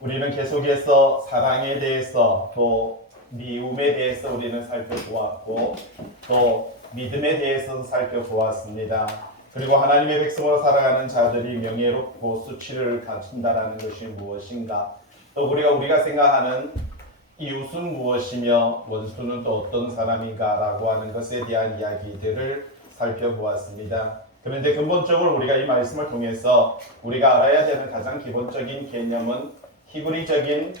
우리는 계속해서 사랑에 대해서 또 미움에 대해서 우리는 살펴보았고 또 믿음에 대해서도 살펴보았습니다. 그리고 하나님의 백성으로 살아가는 자들이 명예롭고 수치를 갖춘다라는 것이 무엇인가, 또 우리가 생각하는 이웃은 무엇이며 원수는 또 어떤 사람인가라고 하는 것에 대한 이야기들을 살펴보았습니다. 그런데 근본적으로 우리가 이 말씀을 통해서 우리가 알아야 되는 가장 기본적인 개념은 히브리적인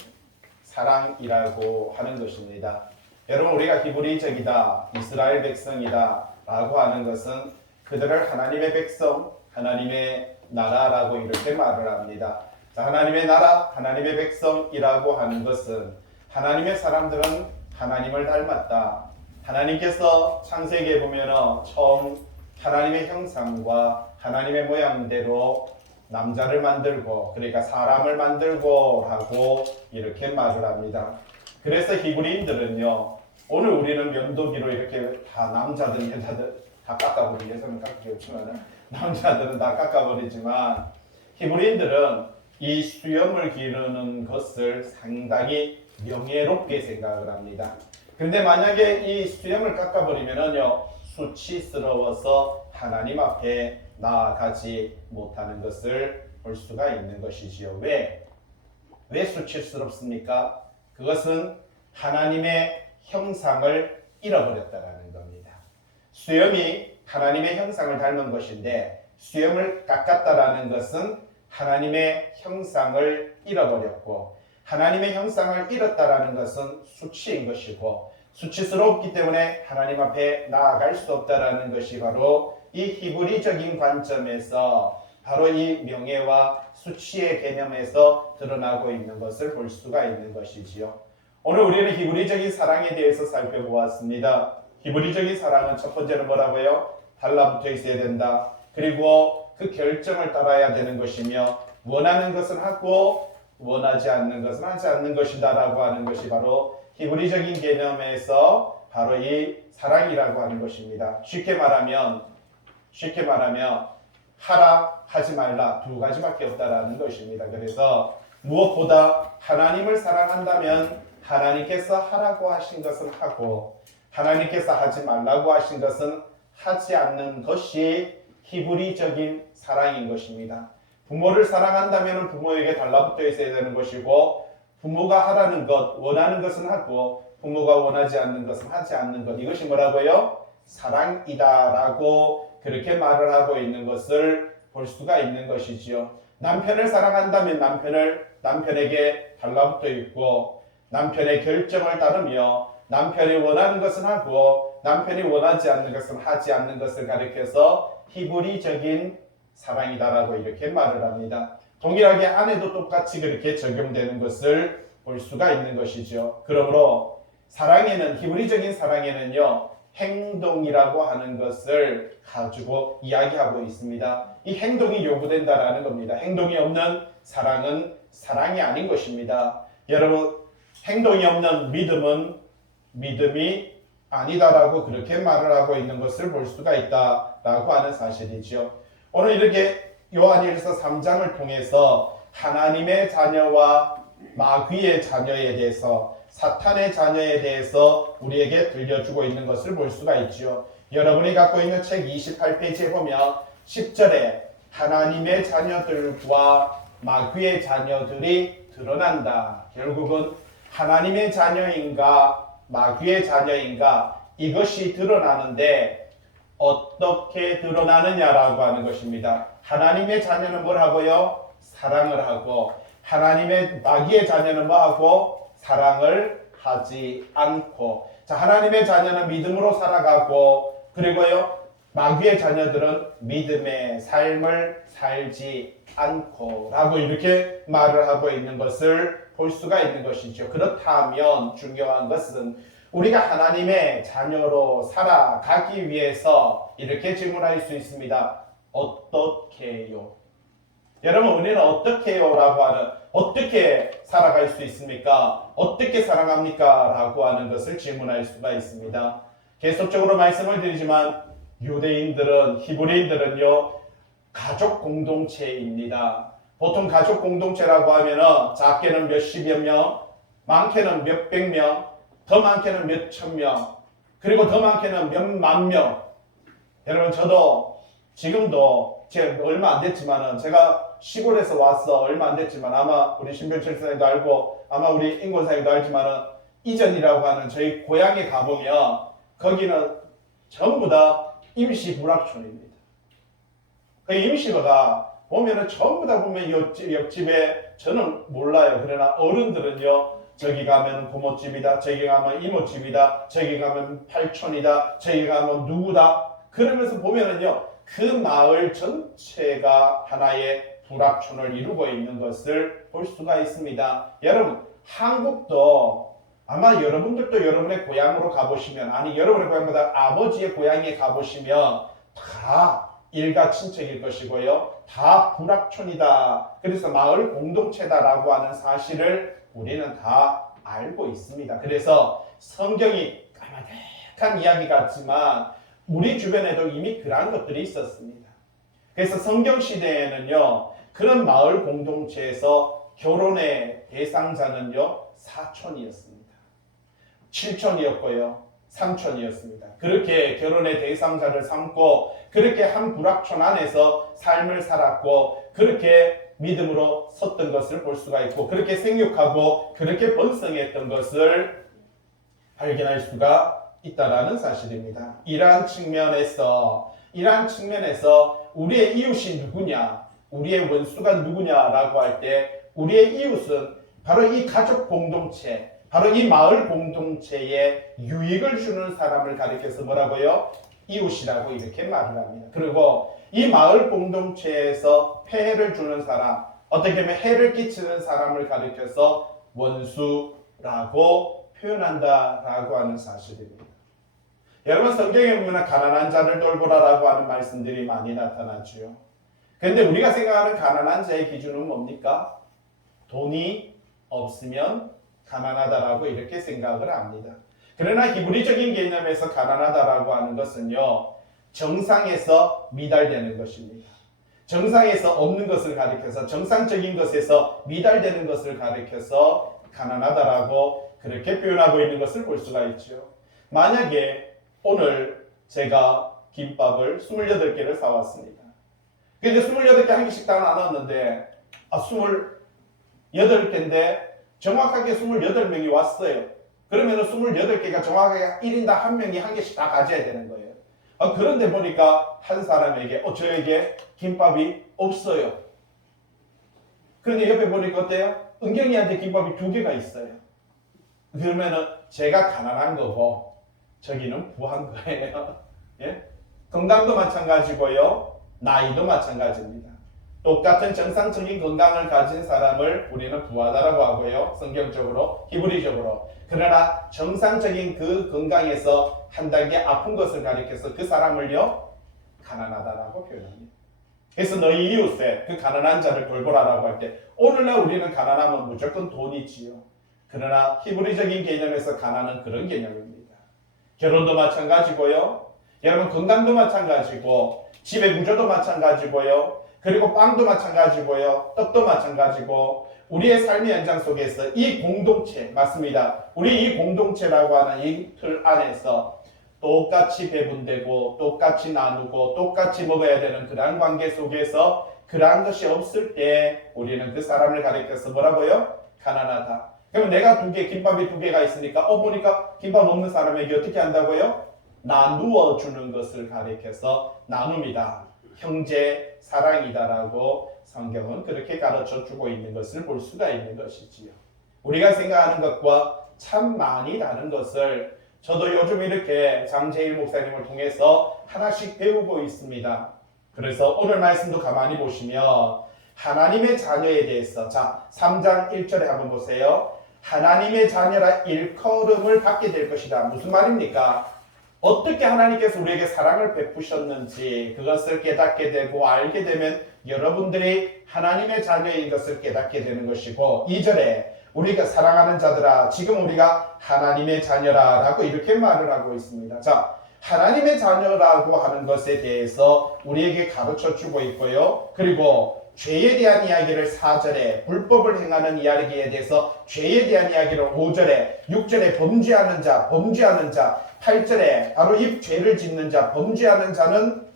사랑이라고 하는 것입니다. 여러분, 우리가 히브리적이다, 이스라엘 백성이다 라고 하는 것은 그들을 하나님의 백성, 하나님의 나라라고 이렇게 말을 합니다. 자, 하나님의 나라, 하나님의 백성이라고 하는 것은 하나님의 사람들은 하나님을 닮았다. 하나님께서 창세기에 보면 처음 하나님의 형상과 하나님의 모양대로 남자를 만들고, 그러니까 사람을 만들고 하고 이렇게 말을 합니다. 그래서 히브리인들은요, 오늘 우리는 면도기로 이렇게 다 남자든 여자든 다 깎아버리고, 여자는 깎기 없지만 남자들은 다 깎아버리지만 히브리인들은 이 수염을 기르는 것을 상당히 명예롭게 생각을 합니다. 그런데 만약에 이 수염을 깎아버리면은요, 수치스러워서 하나님 앞에 나아가지 못하는 것을 볼 수가 있는 것이지요. 왜 수치스럽습니까? 그것은 하나님의 형상을 잃어버렸다는 겁니다. 수염이 하나님의 형상을 닮은 것인데 수염을 깎았다라는 것은 하나님의 형상을 잃어버렸고, 하나님의 형상을 잃었다라는 것은 수치인 것이고, 수치스럽기 때문에 하나님 앞에 나아갈 수 없다라는 것이 바로 이 히브리적인 관점에서, 바로 이 명예와 수치의 개념에서 드러나고 있는 것을 볼 수가 있는 것이지요. 오늘 우리는 히브리적인 사랑에 대해서 살펴보았습니다. 히브리적인 사랑은 첫 번째는 뭐라고요? 달라붙어 있어야 된다. 그리고 그 결정을 따라야 되는 것이며, 원하는 것은 하고 원하지 않는 것은 하지 않는 것이다 라고 하는 것이 바로 히브리적인 개념에서 바로 이 사랑이라고 하는 것입니다. 쉽게 말하면 하라, 하지 말라, 두 가지밖에 없다라는 것입니다. 그래서 무엇보다 하나님을 사랑한다면 하나님께서 하라고 하신 것은 하고, 하나님께서 하지 말라고 하신 것은 하지 않는 것이 히브리적인 사랑인 것입니다. 부모를 사랑한다면 부모에게 달라붙어 있어야 되는 것이고, 부모가 하라는 것, 원하는 것은 하고 부모가 원하지 않는 것은 하지 않는 것, 이것이 뭐라고요? 사랑이다라고 그렇게 말을 하고 있는 것을 볼 수가 있는 것이지요. 남편을 사랑한다면 남편에게 달라붙어 있고, 남편의 결정을 따르며 남편이 원하는 것은 하고 남편이 원하지 않는 것은 하지 않는 것을 가리켜서 히브리적인 사랑이다라고 이렇게 말을 합니다. 동일하게 아내도 똑같이 그렇게 적용되는 것을 볼 수가 있는 것이죠. 그러므로 사랑에는, 히브리적인 사랑에는요, 행동이라고 하는 것을 가지고 이야기하고 있습니다. 이 행동이 요구된다라는 겁니다. 행동이 없는 사랑은 사랑이 아닌 것입니다. 여러분, 행동이 없는 믿음은 믿음이 아니다라고 그렇게 말을 하고 있는 것을 볼 수가 있다라고 하는 사실이죠. 오늘 이렇게 요한일서 3장을 통해서 하나님의 자녀와 마귀의 자녀에 대해서, 사탄의 자녀에 대해서 우리에게 들려주고 있는 것을 볼 수가 있죠. 여러분이 갖고 있는 책 28페이지에 보면 10절에 하나님의 자녀들과 마귀의 자녀들이 드러난다. 결국은 하나님의 자녀인가 마귀의 자녀인가, 이것이 드러나는데 어떻게 드러나느냐라고 하는 것입니다. 하나님의 자녀는 뭘 하고요? 사랑을 하고, 마귀의 자녀는 뭐 하고? 사랑을 하지 않고. 자, 하나님의 자녀는 믿음으로 살아가고, 그리고요, 마귀의 자녀들은 믿음의 삶을 살지 않고 라고 이렇게 말을 하고 있는 것을 볼 수가 있는 것이죠. 그렇다면 중요한 것은 우리가 하나님의 자녀로 살아가기 위해서 이렇게 질문할 수 있습니다. 어떻게요? 여러분, 우리는 어떻게요? 라고 하는, 어떻게 살아갈 수 있습니까? 어떻게 사랑합니까? 라고 하는 것을 질문할 수가 있습니다. 계속적으로 말씀을 드리지만 유대인들은, 히브리인들은요, 가족 공동체입니다. 보통 가족 공동체라고 하면은 작게는 몇십여 명, 많게는 몇백 명, 더 많게는 몇천 명, 그리고 더 많게는 몇만 명. 여러분 저도 지금도 제가 얼마 안 됐지만은 제가 시골에서 와서 얼마 안 됐지만 아마 우리 신병철 선생님도 알고 아마 우리 인권 선생님도 알지만은 이전이라고 하는 저희 고향에 가보면 거기는 전부 다 임시 불합촌입니다. 그 임시가 보면은 전부 다 보면 옆집에 저는 몰라요. 그러나 어른들은요. 저기 가면 고모집이다. 저기 가면 이모집이다. 저기 가면 팔촌이다. 저기 가면 누구다. 그러면서 보면은요. 그 마을 전체가 하나의 불합촌을 이루고 있는 것을 볼 수가 있습니다. 여러분 한국도 아마 여러분들도 여러분의 고향으로 가보시면 아니 여러분의 고향보다 아버지의 고향에 가보시면 다 일가 친척일 것이고요. 다 불합촌이다. 그래서 마을 공동체다라고 하는 사실을 우리는 다 알고 있습니다. 그래서 성경이 까마득한 이야기 같지만 우리 주변에도 이미 그러한 것들이 있었습니다. 그래서 성경 시대에는요. 그런 마을 공동체에서 결혼의 대상자는요. 사촌이었습니다. 칠촌이었고요. 삼촌이었습니다. 그렇게 결혼의 대상자를 삼고 그렇게 한 불합촌 안에서 삶을 살았고 그렇게 믿음으로 섰던 것을 볼 수가 있고 그렇게 생육하고 그렇게 번성했던 것을 발견할 수가 있다라는 사실입니다. 이러한 측면에서 우리의 이웃이 누구냐, 우리의 원수가 누구냐라고 할 때 우리의 이웃은 바로 이 가족 공동체, 바로 이 마을 공동체에 유익을 주는 사람을 가리켜서 뭐라고요? 이웃이라고 이렇게 말을 합니다. 그리고 이 마을 공동체에서 폐해를 주는 사람, 어떻게 보면 해를 끼치는 사람을 가리켜서 원수라고 표현한다라고 하는 사실입니다. 여러분 성경에 보면 가난한 자를 돌보라라고 하는 말씀들이 많이 나타나죠. 그런데 우리가 생각하는 가난한 자의 기준은 뭡니까? 돈이 없으면 가난하다라고 이렇게 생각을 합니다. 그러나 히브리적인 개념에서 가난하다라고 하는 것은요. 정상에서 미달되는 것입니다. 정상에서 없는 것을 가리켜서 정상적인 것에서 미달되는 것을 가리켜서 가난하다라고 그렇게 표현하고 있는 것을 볼 수가 있죠. 만약에 오늘 제가 김밥을 28개를 사왔습니다. 근데 28개 한 개씩 다 나눴는데 28개인데 정확하게 28명이 왔어요. 그러면 28개가 정확하게 1인당 한 명이 한 개씩 다 가져야 되는 거예요. 그런데 보니까 한 사람에게 저에게 김밥이 없어요. 그런데 옆에 보니까 어때요? 은경이한테 김밥이 2개가 있어요. 그러면은 제가 가난한 거고 저기는 부한 거예요. 예? 건강도 마찬가지고요. 나이도 마찬가지입니다. 똑같은 정상적인 건강을 가진 사람을 우리는 부하다라고 하고요. 성경적으로, 히브리적으로. 그러나 정상적인 그 건강에서 한 단계 아픈 것을 가리켜서 그 사람을요. 가난하다라고 표현합니다. 그래서 너희 이웃에 그 가난한 자를 돌보라라고 할 때 오늘날 우리는 가난하면 무조건 돈이지요. 그러나 히브리적인 개념에서 가난은 그런 개념입니다. 결혼도 마찬가지고요. 여러분 건강도 마찬가지고 집의 구조도 마찬가지고요. 그리고 빵도 마찬가지고요. 떡도 마찬가지고 우리의 삶의 현장 속에서 이 공동체 맞습니다. 우리 이 공동체라고 하는 이 틀 안에서 똑같이 배분되고 똑같이 나누고 똑같이 먹어야 되는 그러한 관계 속에서 그러한 것이 없을 때 우리는 그 사람을 가리켜서 뭐라고요? 가난하다. 그러면 내가 김밥이 2개가 있으니까 보니까 김밥 없는 사람에게 어떻게 한다고요? 나누어 주는 것을 가리켜서 나눔이다. 형제 사랑이다라고 성경은 그렇게 가르쳐주고 있는 것을 볼 수가 있는 것이지요. 우리가 생각하는 것과 참 많이 다른 것을 저도 요즘 이렇게 장재일 목사님을 통해서 하나씩 배우고 있습니다. 그래서 오늘 말씀도 가만히 보시면 하나님의 자녀에 대해서 3장 1절에 한번 보세요. 하나님의 자녀라 일컬음을 받게 될 것이다. 무슨 말입니까? 어떻게 하나님께서 우리에게 사랑을 베푸셨는지 그것을 깨닫게 되고 알게 되면 여러분들이 하나님의 자녀인 것을 깨닫게 되는 것이고 2절에 우리가 사랑하는 자들아 지금 우리가 하나님의 자녀라 라고 이렇게 말을 하고 있습니다. 하나님의 자녀라고 하는 것에 대해서 우리에게 가르쳐 주고 있고요. 그리고 죄에 대한 이야기를 4절에, 불법을 행하는 이야기에 대해서 죄에 대한 이야기를 5절에, 6절에 범죄하는 자, 8절에 바로 이 죄를 짓는 자, 범죄하는 자는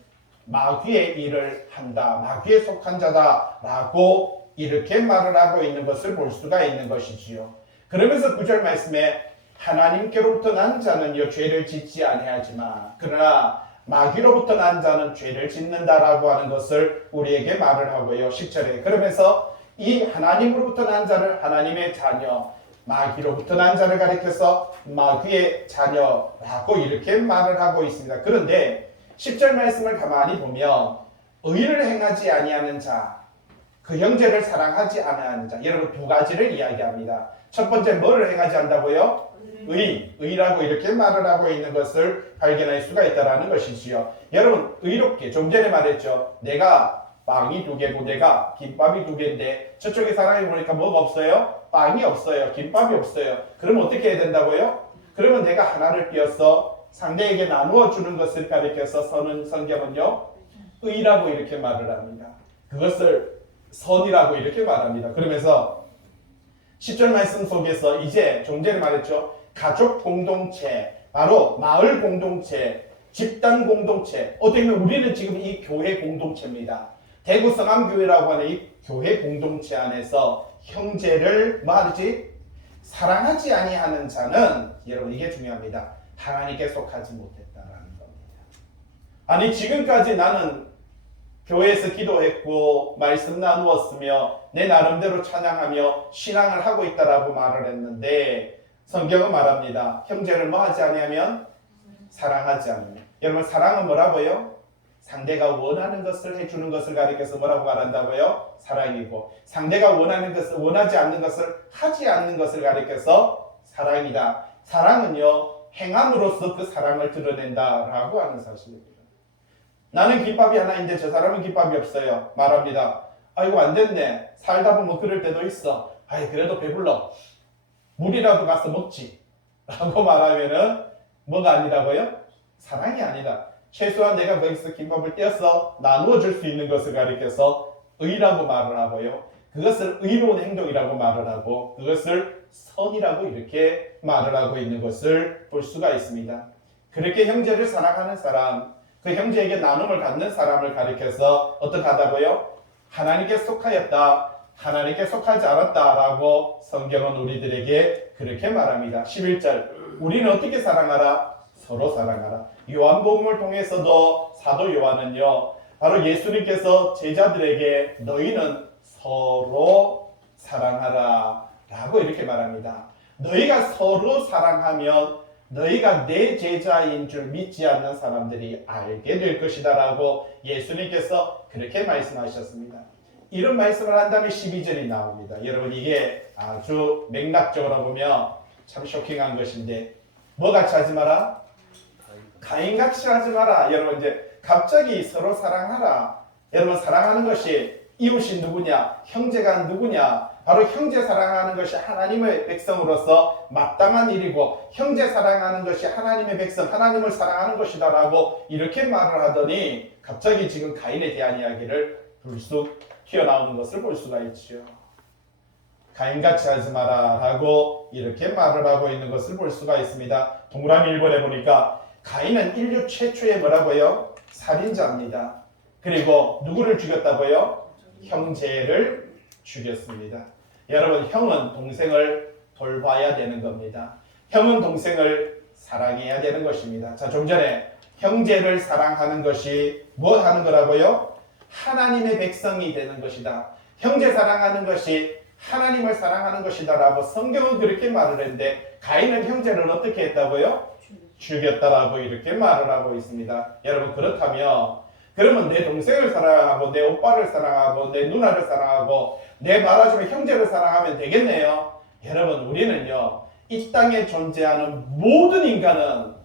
마귀의 일을 한다, 마귀에 속한 자다라고 이렇게 말을 하고 있는 것을 볼 수가 있는 것이지요. 그러면서 9절 말씀에 하나님께로부터 난 자는요 죄를 짓지 아니하지만 그러나 마귀로부터 난 자는 죄를 짓는다라고 하는 것을 우리에게 말을 하고요. 10절에 그러면서 이 하나님으로부터 난 자를 하나님의 자녀, 마귀로부터 난 자를 가리켜서 마귀의 자녀라고 이렇게 말을 하고 있습니다. 그런데 10절 말씀을 가만히 보면 의를 행하지 아니하는 자, 그 형제를 사랑하지 않는 자, 여러분 두 가지를 이야기합니다. 첫 번째 뭐를 행하지 않는다고요? 의라고 이렇게 말을 하고 있는 것을 발견할 수가 있다는 것이지요. 여러분 의롭게 좀 전에 말했죠. 내가 빵이 2개고 내가 김밥이 2개인데 저쪽에 사람이 보니까 뭐가 없어요? 빵이 없어요. 김밥이 없어요. 그러면 어떻게 해야 된다고요? 그러면 내가 하나를 띄어서 상대에게 나누어 주는 것을 가리켜서 성경은요 의라고 이렇게 말을 합니다. 그것을 선이라고 이렇게 말합니다. 그러면서 10절 말씀 속에서 이제 좀 전에 말했죠. 가족 공동체, 바로 마을 공동체, 집단 공동체, 어떻게 보면 우리는 지금 이 교회 공동체입니다. 대구 성암교회라고 하는 이 교회 공동체 안에서 형제를 말이지 사랑하지 아니하는 자는, 여러분 이게 중요합니다. 하나님께 속하지 못했다라는 겁니다. 아니 지금까지 나는 교회에서 기도했고 말씀 나누었으며 내 나름대로 찬양하며 신앙을 하고 있다라고 말을 했는데 성경은 말합니다. 형제를 뭐 하지 아니하면 사랑하지 않으면. 여러분 사랑은 뭐라고요? 상대가 원하는 것을 해주는 것을 가리켜서 뭐라고 말한다고요? 사랑이고, 상대가 원하는 것을 원하지 않는 것을 하지 않는 것을 가리켜서 사랑이다. 사랑은요 행함으로써 그 사랑을 드러낸다라고 하는 사실입니다. 나는 김밥이 하나인데 저 사람은 김밥이 없어요. 말합니다. 아이고 안 됐네. 살다 보면 그럴 때도 있어. 아이 그래도 배불러. 물이라도 가서 먹지. 라고 말하면은 뭐가 아니라고요? 사랑이 아니다. 최소한 내가 거기서 김밥을 떼어서 나누어 줄 수 있는 것을 가리켜서 의라고 말을 하고요. 그것을 의로운 행동이라고 말을 하고 그것을 선이라고 이렇게 말을 하고 있는 것을 볼 수가 있습니다. 그렇게 형제를 사랑하는 사람, 그 형제에게 나눔을 갖는 사람을 가리켜서 어떻게 하다고요? 하나님께 속하였다, 하나님께 속하지 않았다라고 성경은 우리들에게 그렇게 말합니다. 11절 우리는 어떻게 사랑하라? 서로 사랑하라. 요한복음을 통해서도 사도 요한은요 바로 예수님께서 제자들에게 너희는 서로 사랑하라 라고 이렇게 말합니다. 너희가 서로 사랑하면 너희가 내 제자인 줄 믿지 않는 사람들이 알게 될 것이다 라고 예수님께서 그렇게 말씀하셨습니다. 이런 말씀을 한 다음에 12절이 나옵니다. 여러분 이게 아주 맥락적으로 보면 참 쇼킹한 것인데 뭐 같이 하지 마라? 가인같이 하지 마라. 여러분 이제 갑자기 서로 사랑하라. 여러분 사랑하는 것이 이웃이 누구냐? 형제가 누구냐? 바로 형제 사랑하는 것이 하나님의 백성으로서 마땅한 일이고 형제 사랑하는 것이 하나님의 백성, 하나님을 사랑하는 것이다 라고 이렇게 말을 하더니 갑자기 지금 가인에 대한 이야기를 불쑥 튀어나오는 것을 볼 수가 있죠. 가인같이 하지 마라 라고 이렇게 말을 하고 있는 것을 볼 수가 있습니다. 동그라미 1번에 보니까 가인은 인류 최초의 뭐라고요? 살인자입니다. 그리고 누구를 죽였다고요? 형제를 죽였습니다. 여러분 형은 동생을 돌봐야 되는 겁니다. 형은 동생을 사랑해야 되는 것입니다. 자, 좀 전에 형제를 사랑하는 것이 뭐 하는 거라고요? 하나님의 백성이 되는 것이다. 형제 사랑하는 것이 하나님을 사랑하는 것이다 라고 성경은 그렇게 말을 했는데 가인은 형제를 어떻게 했다고요? 죽였다라고 이렇게 말을 하고 있습니다. 여러분 그렇다면 그러면 내 동생을 사랑하고 내 오빠를 사랑하고 내 누나를 사랑하고 내 말하자면 형제를 사랑하면 되겠네요. 여러분 우리는요 이 땅에 존재하는 모든 인간은,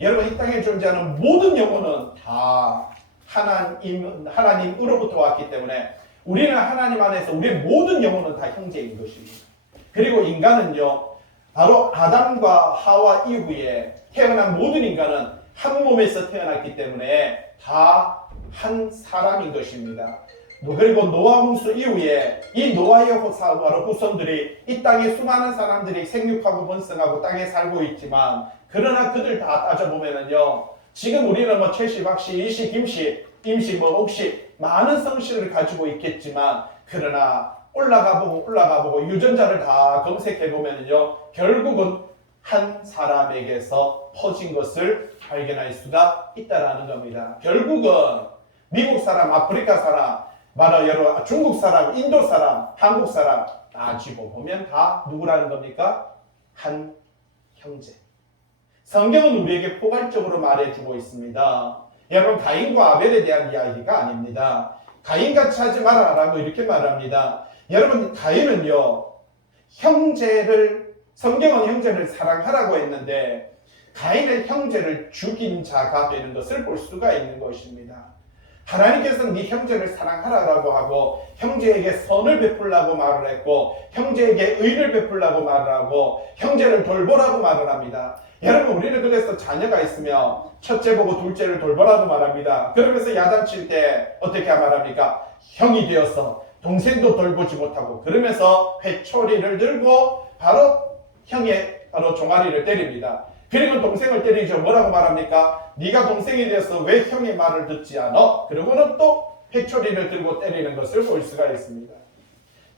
여러분 이 땅에 존재하는 모든 영혼은 다 하나님으로부터 왔기 때문에 우리는 하나님 안에서 우리의 모든 영혼은 다 형제인 것입니다. 그리고 인간은요 바로 아담과 하와 이후에 태어난 모든 인간은 한 몸에서 태어났기 때문에 다 한 사람인 것입니다. 그리고 노아 홍수 이후에 이 노아의 바로 후손들이 이 땅에 수많은 사람들이 생육하고 번성하고 땅에 살고 있지만, 그러나 그들 다 따져보면은요, 지금 우리는 뭐 최씨, 박씨, 이씨, 김씨, 임씨, 뭐 옥씨 많은 성씨를 가지고 있겠지만, 그러나 올라가 보고 유전자를 다 검색해 보면요, 결국은 한 사람에게서 퍼진 것을 발견할 수가 있다라는 겁니다. 결국은 미국 사람, 아프리카 사람, 여러 중국 사람, 인도 사람, 한국 사람 따지고 보면 다 누구라는 겁니까? 한 형제. 성경은 우리에게 포괄적으로 말해주고 있습니다. 여러분, 가인과 아벨에 대한 이야기가 아닙니다. 가인같이 하지 마라라고 이렇게 말합니다. 여러분, 가인은요, 성경은 형제를 사랑하라고 했는데, 가인은 형제를 죽인 자가 되는 것을 볼 수가 있는 것입니다. 하나님께서는 네 형제를 사랑하라고 하고, 형제에게 선을 베풀라고 말을 했고, 형제에게 의를 베풀라고 말을 하고, 형제를 돌보라고 말을 합니다. 여러분, 우리는 그래서 자녀가 있으면 첫째 보고 둘째를 돌보라고 말합니다. 그러면서 야단칠 때 어떻게 말합니까? 형이 되어서 동생도 돌보지 못하고, 그러면서 회초리를 들고 바로 형의 종아리를 때립니다. 그리고 동생을 때리죠. 뭐라고 말합니까? 네가 동생이 되어서 왜 형의 말을 듣지 않아? 그러고는 또 회초리를 들고 때리는 것을 볼 수가 있습니다.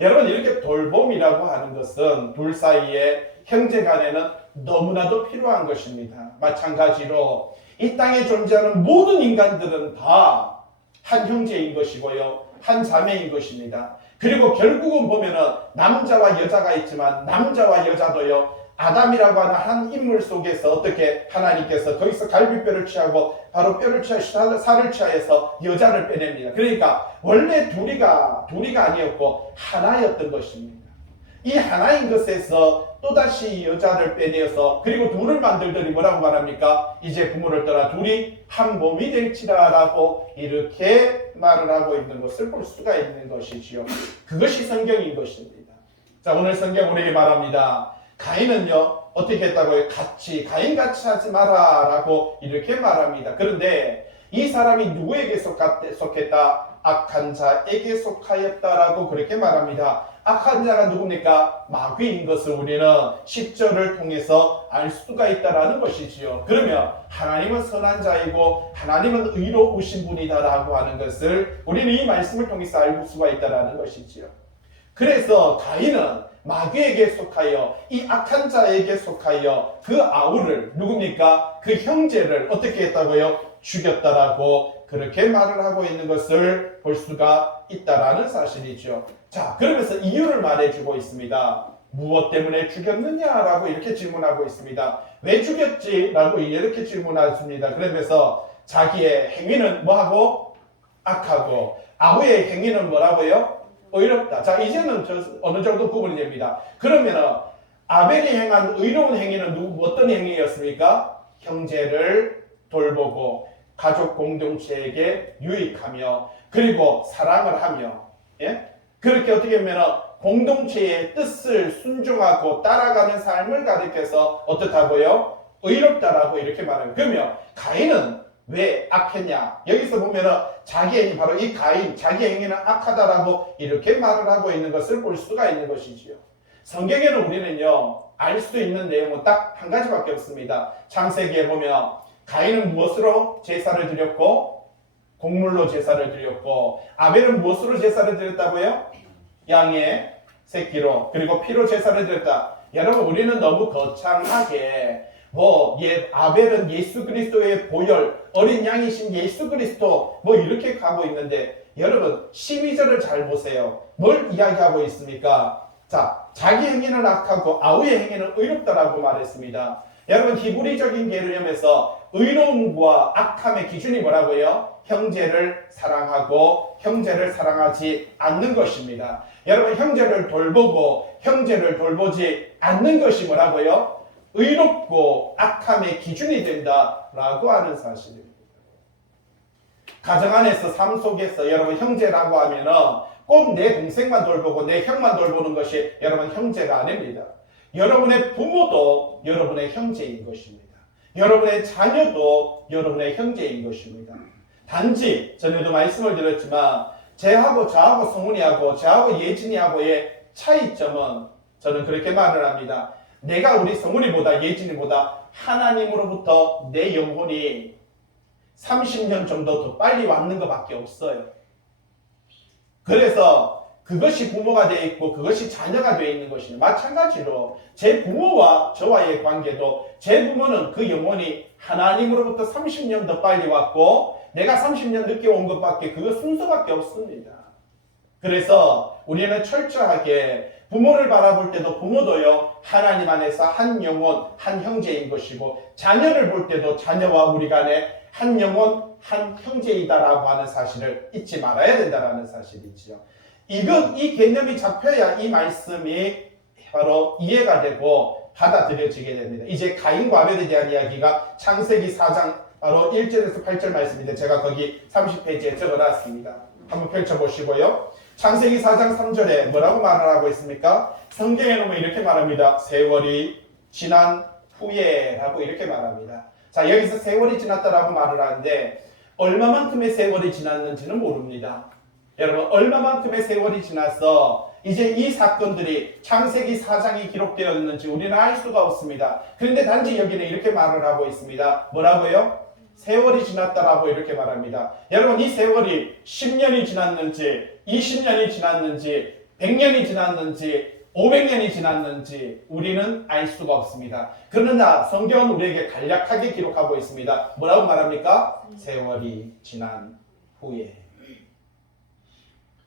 여러분, 이렇게 돌봄이라고 하는 것은 둘 사이에 형제 간에는 너무나도 필요한 것입니다. 마찬가지로 이 땅에 존재하는 모든 인간들은 다 한 형제인 것이고요, 한 자매인 것입니다. 그리고 결국은 보면은 남자와 여자가 있지만, 남자와 여자도요, 아담이라고 하는 한 인물 속에서 어떻게 하나님께서 거기서 갈비뼈를 취하고 바로 뼈를 취하여 살을 취하여서 여자를 빼냅니다. 그러니까 원래 둘이가 아니었고 하나였던 것입니다. 이 하나인 것에서 또다시 여자를 빼내어서, 그리고 둘을 만들더니 뭐라고 말합니까? 이제 부모를 떠나 둘이 한 몸이 될지라 라고 이렇게 말을 하고 있는 것을 볼 수가 있는 것이지요. 그것이 성경인 것입니다. 자, 오늘 성경 우리에게 말합니다. 가인은요, 어떻게 했다고요? 가인같이 하지 마라 라고 이렇게 말합니다. 그런데 이 사람이 누구에게 속했다? 악한 자에게 속하였다라고 그렇게 말합니다. 악한 자가 누굽니까? 마귀인 것을 우리는 10절을 통해서 알 수가 있다라는 것이지요. 그러면 하나님은 선한 자이고 하나님은 의로우신 분이다라고 하는 것을 우리는 이 말씀을 통해서 알 수가 있다라는 것이지요. 그래서 가인은 마귀에게 속하여, 이 악한 자에게 속하여 그 아우를, 누굽니까? 그 형제를 어떻게 했다고요? 죽였다라고 그렇게 말을 하고 있는 것을 볼 수가 있다라는 사실이죠. 자, 그러면서 이유를 말해주고 있습니다. 무엇 때문에 죽였느냐라고 이렇게 질문하고 있습니다. 왜 죽였지? 라고 이렇게 질문하십니다. 그러면서 자기의 행위는 뭐하고? 악하고, 아우의 행위는 뭐라고요? 의롭다. 자, 이제는 어느 정도 구분이 됩니다. 그러면 아벨이 행한 의로운 행위는 어떤 행위였습니까? 형제를 돌보고 가족 공동체에게 유익하며, 그리고 사랑을 하며, 예? 그렇게 어떻게 보면 공동체의 뜻을 순종하고 따라가는 삶을 가리켜서 어떻다고요? 의롭다라고 이렇게 말해요. 그러면 가인은 왜 악했냐? 여기서 보면은 자기 행위, 바로 이 가인, 자기 행위는 악하다라고 이렇게 말을 하고 있는 것을 볼 수가 있는 것이지요. 성경에는 우리는요, 알 수 있는 내용은 딱 한 가지밖에 없습니다. 창세기에 보면 가인은 무엇으로 제사를 드렸고? 곡물로 제사를 드렸고, 아벨은 무엇으로 제사를 드렸다고요? 양의 새끼로, 그리고 피로 제사를 드렸다. 여러분, 우리는 너무 거창하게 아벨은 예수 그리스도의 보혈, 어린 양이신 예수 그리스도 이렇게 가고 있는데, 여러분 12절을 잘 보세요. 뭘 이야기하고 있습니까? 자, 자기 행위는 악하고 아우의 행위는 의롭다라고 말했습니다. 여러분, 히브리적인 개념에서 의로움과 악함의 기준이 뭐라고요? 형제를 사랑하고 형제를 사랑하지 않는 것입니다. 여러분, 형제를 돌보고 형제를 돌보지 않는 것이 뭐라고요? 의롭고 악함의 기준이 된다라고 하는 사실입니다. 가정 안에서, 삶 속에서 여러분 형제라고 하면은 꼭 내 동생만 돌보고 내 형만 돌보는 것이 여러분 형제가 아닙니다. 여러분의 부모도 여러분의 형제인 것입니다. 여러분의 자녀도 여러분의 형제인 것입니다. 단지 전에도 말씀을 드렸지만 쟤하고 저하고 성훈이하고 저하고 예진이하고의 차이점은 저는 그렇게 말을 합니다. 내가 우리 성훈이보다 예진이보다 하나님으로부터 내 영혼이 30년 정도 더 빨리 왔는 것밖에 없어요. 그래서 그것이 부모가 되어 있고 그것이 자녀가 되어 있는 것이니 마찬가지로 제 부모와 저와의 관계도 제 부모는 그 영혼이 하나님으로부터 30년 더 빨리 왔고 내가 30년 늦게 온 것밖에 그거 순서밖에 없습니다. 그래서 우리는 철저하게 부모를 바라볼 때도 부모도요 하나님 안에서 한 영혼 한 형제인 것이고 자녀를 볼 때도 자녀와 우리 간에 한 영혼 한 형제이다라고 하는 사실을 잊지 말아야 된다라는 사실이지요. 이 개념이 잡혀야 이 말씀이 바로 이해가 되고 받아들여지게 됩니다. 이제 가인과 아벨에 대한 이야기가 창세기 4장 바로 1절에서 8절 말씀인데 제가 거기 30페이지에 적어놨습니다. 한번 펼쳐보시고요. 창세기 4장 3절에 뭐라고 말을 하고 있습니까? 성경에 보면 이렇게 말합니다. 세월이 지난 후에 라고 이렇게 말합니다. 자, 여기서 세월이 지났다라고 말을 하는데 얼마만큼의 세월이 지났는지는 모릅니다. 여러분, 얼마만큼의 세월이 지나서 이제 이 사건들이 창세기 4장이 기록되었는지 우리는 알 수가 없습니다. 그런데 단지 여기는 이렇게 말을 하고 있습니다. 뭐라고요? 세월이 지났다라고 이렇게 말합니다. 여러분, 이 세월이 10년이 지났는지 20년이 지났는지 100년이 지났는지 500년이 지났는지 우리는 알 수가 없습니다. 그러나 성경은 우리에게 간략하게 기록하고 있습니다. 뭐라고 말합니까? 세월이 지난 후에.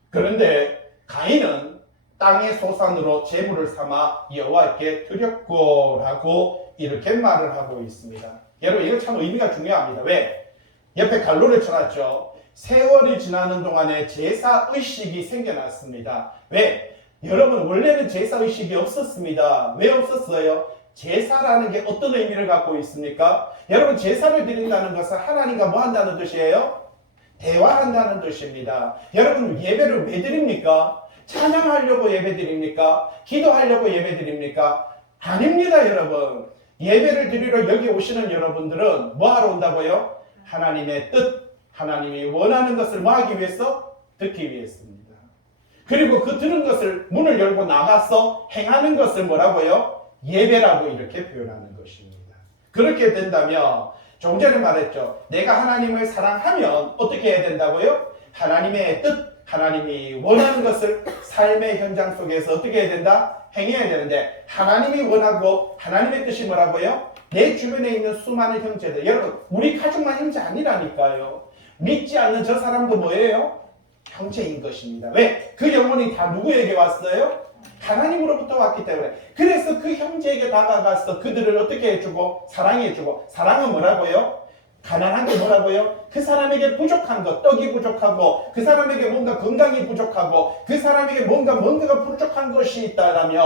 그런데 가인은 땅의 소산으로 제물을 삼아 여호와께 드렸고라고 이렇게 말을 하고 있습니다. 여러분, 이거 참 의미가 중요합니다. 왜? 옆에 갈로를 쳐놨죠. 세월이 지나는 동안에 제사의식이 생겨났습니다. 왜? 여러분, 원래는 제사의식이 없었습니다. 왜 없었어요? 제사라는 게 어떤 의미를 갖고 있습니까? 여러분, 제사를 드린다는 것은 하나님과 뭐 한다는 뜻이에요? 대화한다는 뜻입니다. 여러분, 예배를 왜 드립니까? 찬양하려고 예배 드립니까? 기도하려고 예배 드립니까? 아닙니다, 여러분. 예배를 드리러 여기 오시는 여러분들은 뭐 하러 온다고요? 하나님의 뜻, 하나님이 원하는 것을 뭐 하기 위해서? 듣기 위해서입니다. 그리고 그 들은 것을 문을 열고 나가서 행하는 것을 뭐라고요? 예배라고 이렇게 표현하는 것입니다. 그렇게 된다면 조금 전에 말했죠. 내가 하나님을 사랑하면 어떻게 해야 된다고요? 하나님의 뜻, 하나님이 원하는 것을 삶의 현장 속에서 어떻게 해야 된다? 행해야 되는데 하나님이 원하고 하나님의 뜻이 뭐라고요? 내 주변에 있는 수많은 형제들, 여러분, 우리 가족만 형제 아니라니까요. 믿지 않는 저 사람도 뭐예요? 형제인 것입니다. 왜? 그 영혼이 다 누구에게 왔어요? 하나님으로부터 왔기 때문에. 그래서 그 형제에게 다가가서 그들을 어떻게 해주고? 사랑해주고. 사랑은 뭐라고요? 가난한 게 뭐라고요? 그 사람에게 부족한 것, 떡이 부족하고 그 사람에게 뭔가 건강이 부족하고 그 사람에게 뭔가가 부족한 것이 있다라면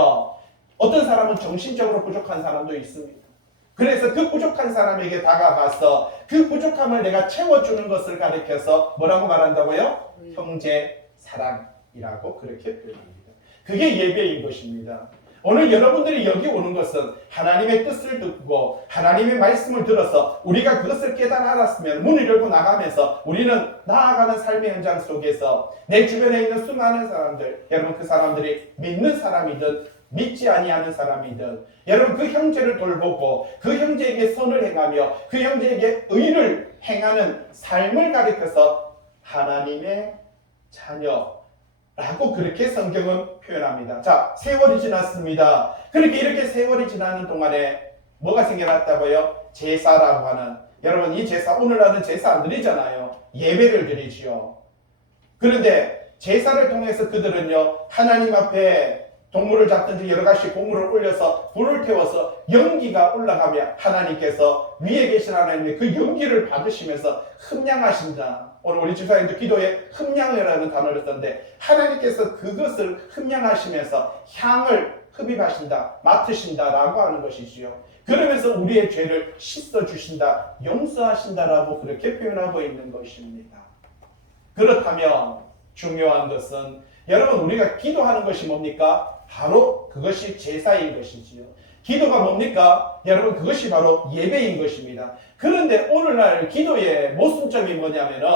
어떤 사람은 정신적으로 부족한 사람도 있습니다. 그래서 그 부족한 사람에게 다가가서 그 부족함을 내가 채워주는 것을 가리켜서 뭐라고 말한다고요? 형제 사랑이라고 그렇게 표현합니다. 그게 예배인 것입니다. 오늘 여러분들이 여기 오는 것은 하나님의 뜻을 듣고 하나님의 말씀을 들어서 우리가 그것을 깨달아 알았으면 문을 열고 나가면서 우리는 나아가는 삶의 현장 속에서 내 주변에 있는 수많은 사람들, 여러분, 그 사람들이 믿는 사람이든 믿지 아니하는 사람이든 여러분, 그 형제를 돌보고 그 형제에게 선을 행하며 그 형제에게 의를 행하는 삶을 가리켜서 하나님의 자녀라고 그렇게 성경은 표현합니다. 자, 세월이 지났습니다. 그렇게 이렇게 세월이 지나는 동안에 뭐가 생겨났다고요? 제사라고 하는, 여러분, 이 제사, 오늘날은 제사 안 드리잖아요. 예배를 드리지요. 그런데 제사를 통해서 그들은요, 하나님 앞에 동물을 잡든지 여러 가지 공물을 올려서 불을 태워서 연기가 올라가며 하나님께서 위에 계신 하나님의 그 연기를 받으시면서 흠양하신다. 오늘 우리 집사님도 기도에 흠양이라는 단어를 썼는데 하나님께서 그것을 흠양하시면서 향을 흡입하신다, 맡으신다라고 하는 것이지요. 그러면서 우리의 죄를 씻어주신다, 용서하신다라고 그렇게 표현하고 있는 것입니다. 그렇다면 중요한 것은 여러분, 우리가 기도하는 것이 뭡니까? 바로 그것이 제사인 것이지요. 기도가 뭡니까? 여러분, 그것이 바로 예배인 것입니다. 그런데 오늘날 기도의 모순점이 뭐냐면은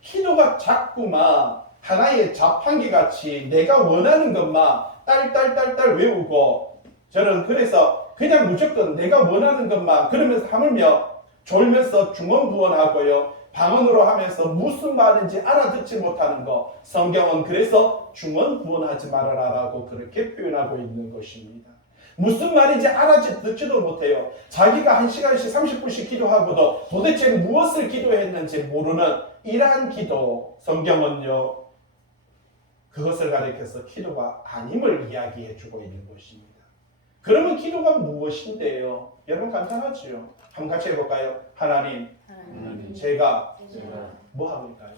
기도가 자꾸만 하나의 자판기 같이 내가 원하는 것만 딸딸딸딸 외우고 저는 그래서 그냥 무조건 내가 원하는 것만 그러면서 하물며 졸면서 중언부언하고요. 방언으로 하면서 무슨 말인지 알아듣지 못하는 거. 성경은 그래서 중언부언하지 말아라라고 그렇게 표현하고 있는 것입니다. 무슨 말인지 알아듣지도 못해요. 자기가 1시간씩 30분씩 기도하고도 도대체 무엇을 기도했는지 모르는 이러한 기도. 성경은요. 그것을 가리켜서 기도가 아님을 이야기해주고 있는 것입니다. 그러면 기도가 무엇인데요? 여러분 간단하지요. 한번 같이 해볼까요? 하나님, 제가 뭐 할까요?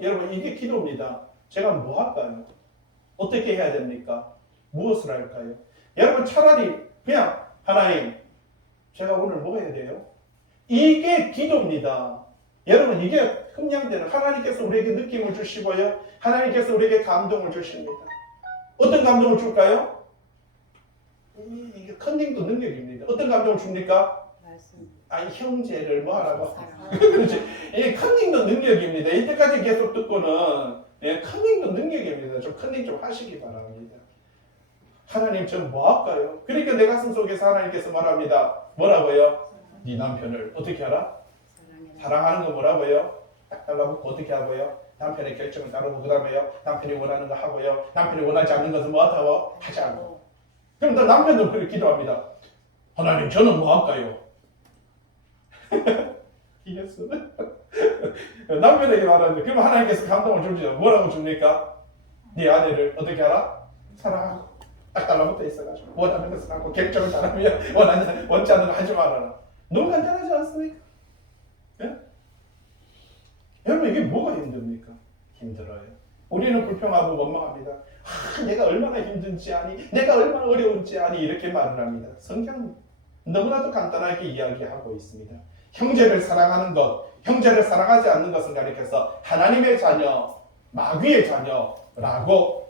여러분 이게 기도입니다. 제가 뭐 할까요? 어떻게 해야 됩니까? 무엇을 할까요? 여러분 차라리 그냥 하나님, 제가 오늘 뭐 해야 돼요? 이게 기도입니다. 여러분 이게 흠양되는 하나님께서 우리에게 느낌을 주시고요. 하나님께서 우리에게 감동을 주십니다. 어떤 감동을 줄까요? 이게 컨닝도 능력입니다. 어떤 감동을 줍니까? 아니 형제를 뭐 하라고? 그렇지. 이 컨닝도 능력입니다. 이때까지 계속 듣고는 컨닝도 능력입니다. 좀 컨닝 좀 하시기 바랍니다. 하나님 전 뭐 할까요? 그러니까 내 가슴 속에서 하나님께서 말합니다. 뭐라고요? 네 남편을 어떻게 하라? 사랑하는 거 뭐라고요? 딱 달라붙고 어떻게 하고요? 남편의 결정을 따르고 그 다음에요. 남편이 원하는 거 하고요. 남편이 원하지 않는 것은 뭐 하고? 하지 않고. 그럼 남편도 그렇게 기도합니다. 하나님 저는 뭐 할까요? 이겼어. 남편에게 말하는데 그럼 하나님께서 감동을 줍니다. 뭐라고 줍니까? 네 아내를 어떻게 하라? 사랑하고 딱 달라붙어 있어가지고 원하는 것을 하고 결정을 따르며 원치 않는 거 하지 말아라. 너무 간단하지 않습니까? 예? 여러분 이게 뭐가 힘듭니까? 힘들어요. 우리는 불평하고 원망합니다. 내가 얼마나 힘든지 아니, 내가 얼마나 어려운지 아니 이렇게 말을 합니다. 성경은 너무나도 간단하게 이야기하고 있습니다. 형제를 사랑하는 것, 형제를 사랑하지 않는 것을 가리켜서 하나님의 자녀, 마귀의 자녀라고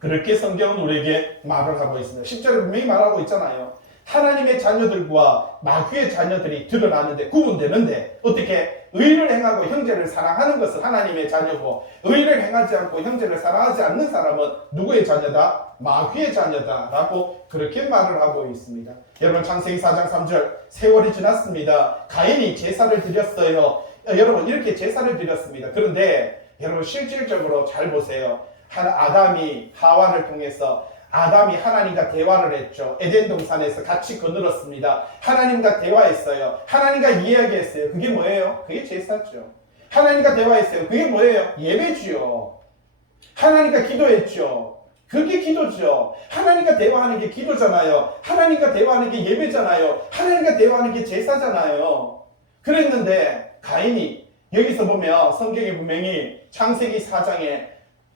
그렇게 성경은 우리에게 말을 하고 있습니다. 10절에 분명히 말하고 있잖아요. 하나님의 자녀들과 마귀의 자녀들이 드러나는데 구분되는데 어떻게 의를 행하고 형제를 사랑하는 것은 하나님의 자녀고 의를 행하지 않고 형제를 사랑하지 않는 사람은 누구의 자녀다? 마귀의 자녀다 라고 그렇게 말을 하고 있습니다. 여러분 창세기 4장 3절 세월이 지났습니다. 가인이 제사를 드렸어요. 여러분 이렇게 제사를 드렸습니다. 그런데 여러분 실질적으로 잘 보세요. 아담이 하와를 통해서 아담이 하나님과 대화를 했죠. 에덴 동산에서 같이 거느렸습니다. 하나님과 대화했어요. 하나님과 이야기했어요. 그게 뭐예요? 그게 제사죠. 하나님과 대화했어요. 그게 뭐예요? 예배죠. 하나님과 기도했죠. 그게 기도죠. 하나님과 대화하는 게 기도잖아요. 하나님과 대화하는 게 예배잖아요. 하나님과 대화하는 게 제사잖아요. 그랬는데 가인이 여기서 보면 성경에 분명히 창세기 4장에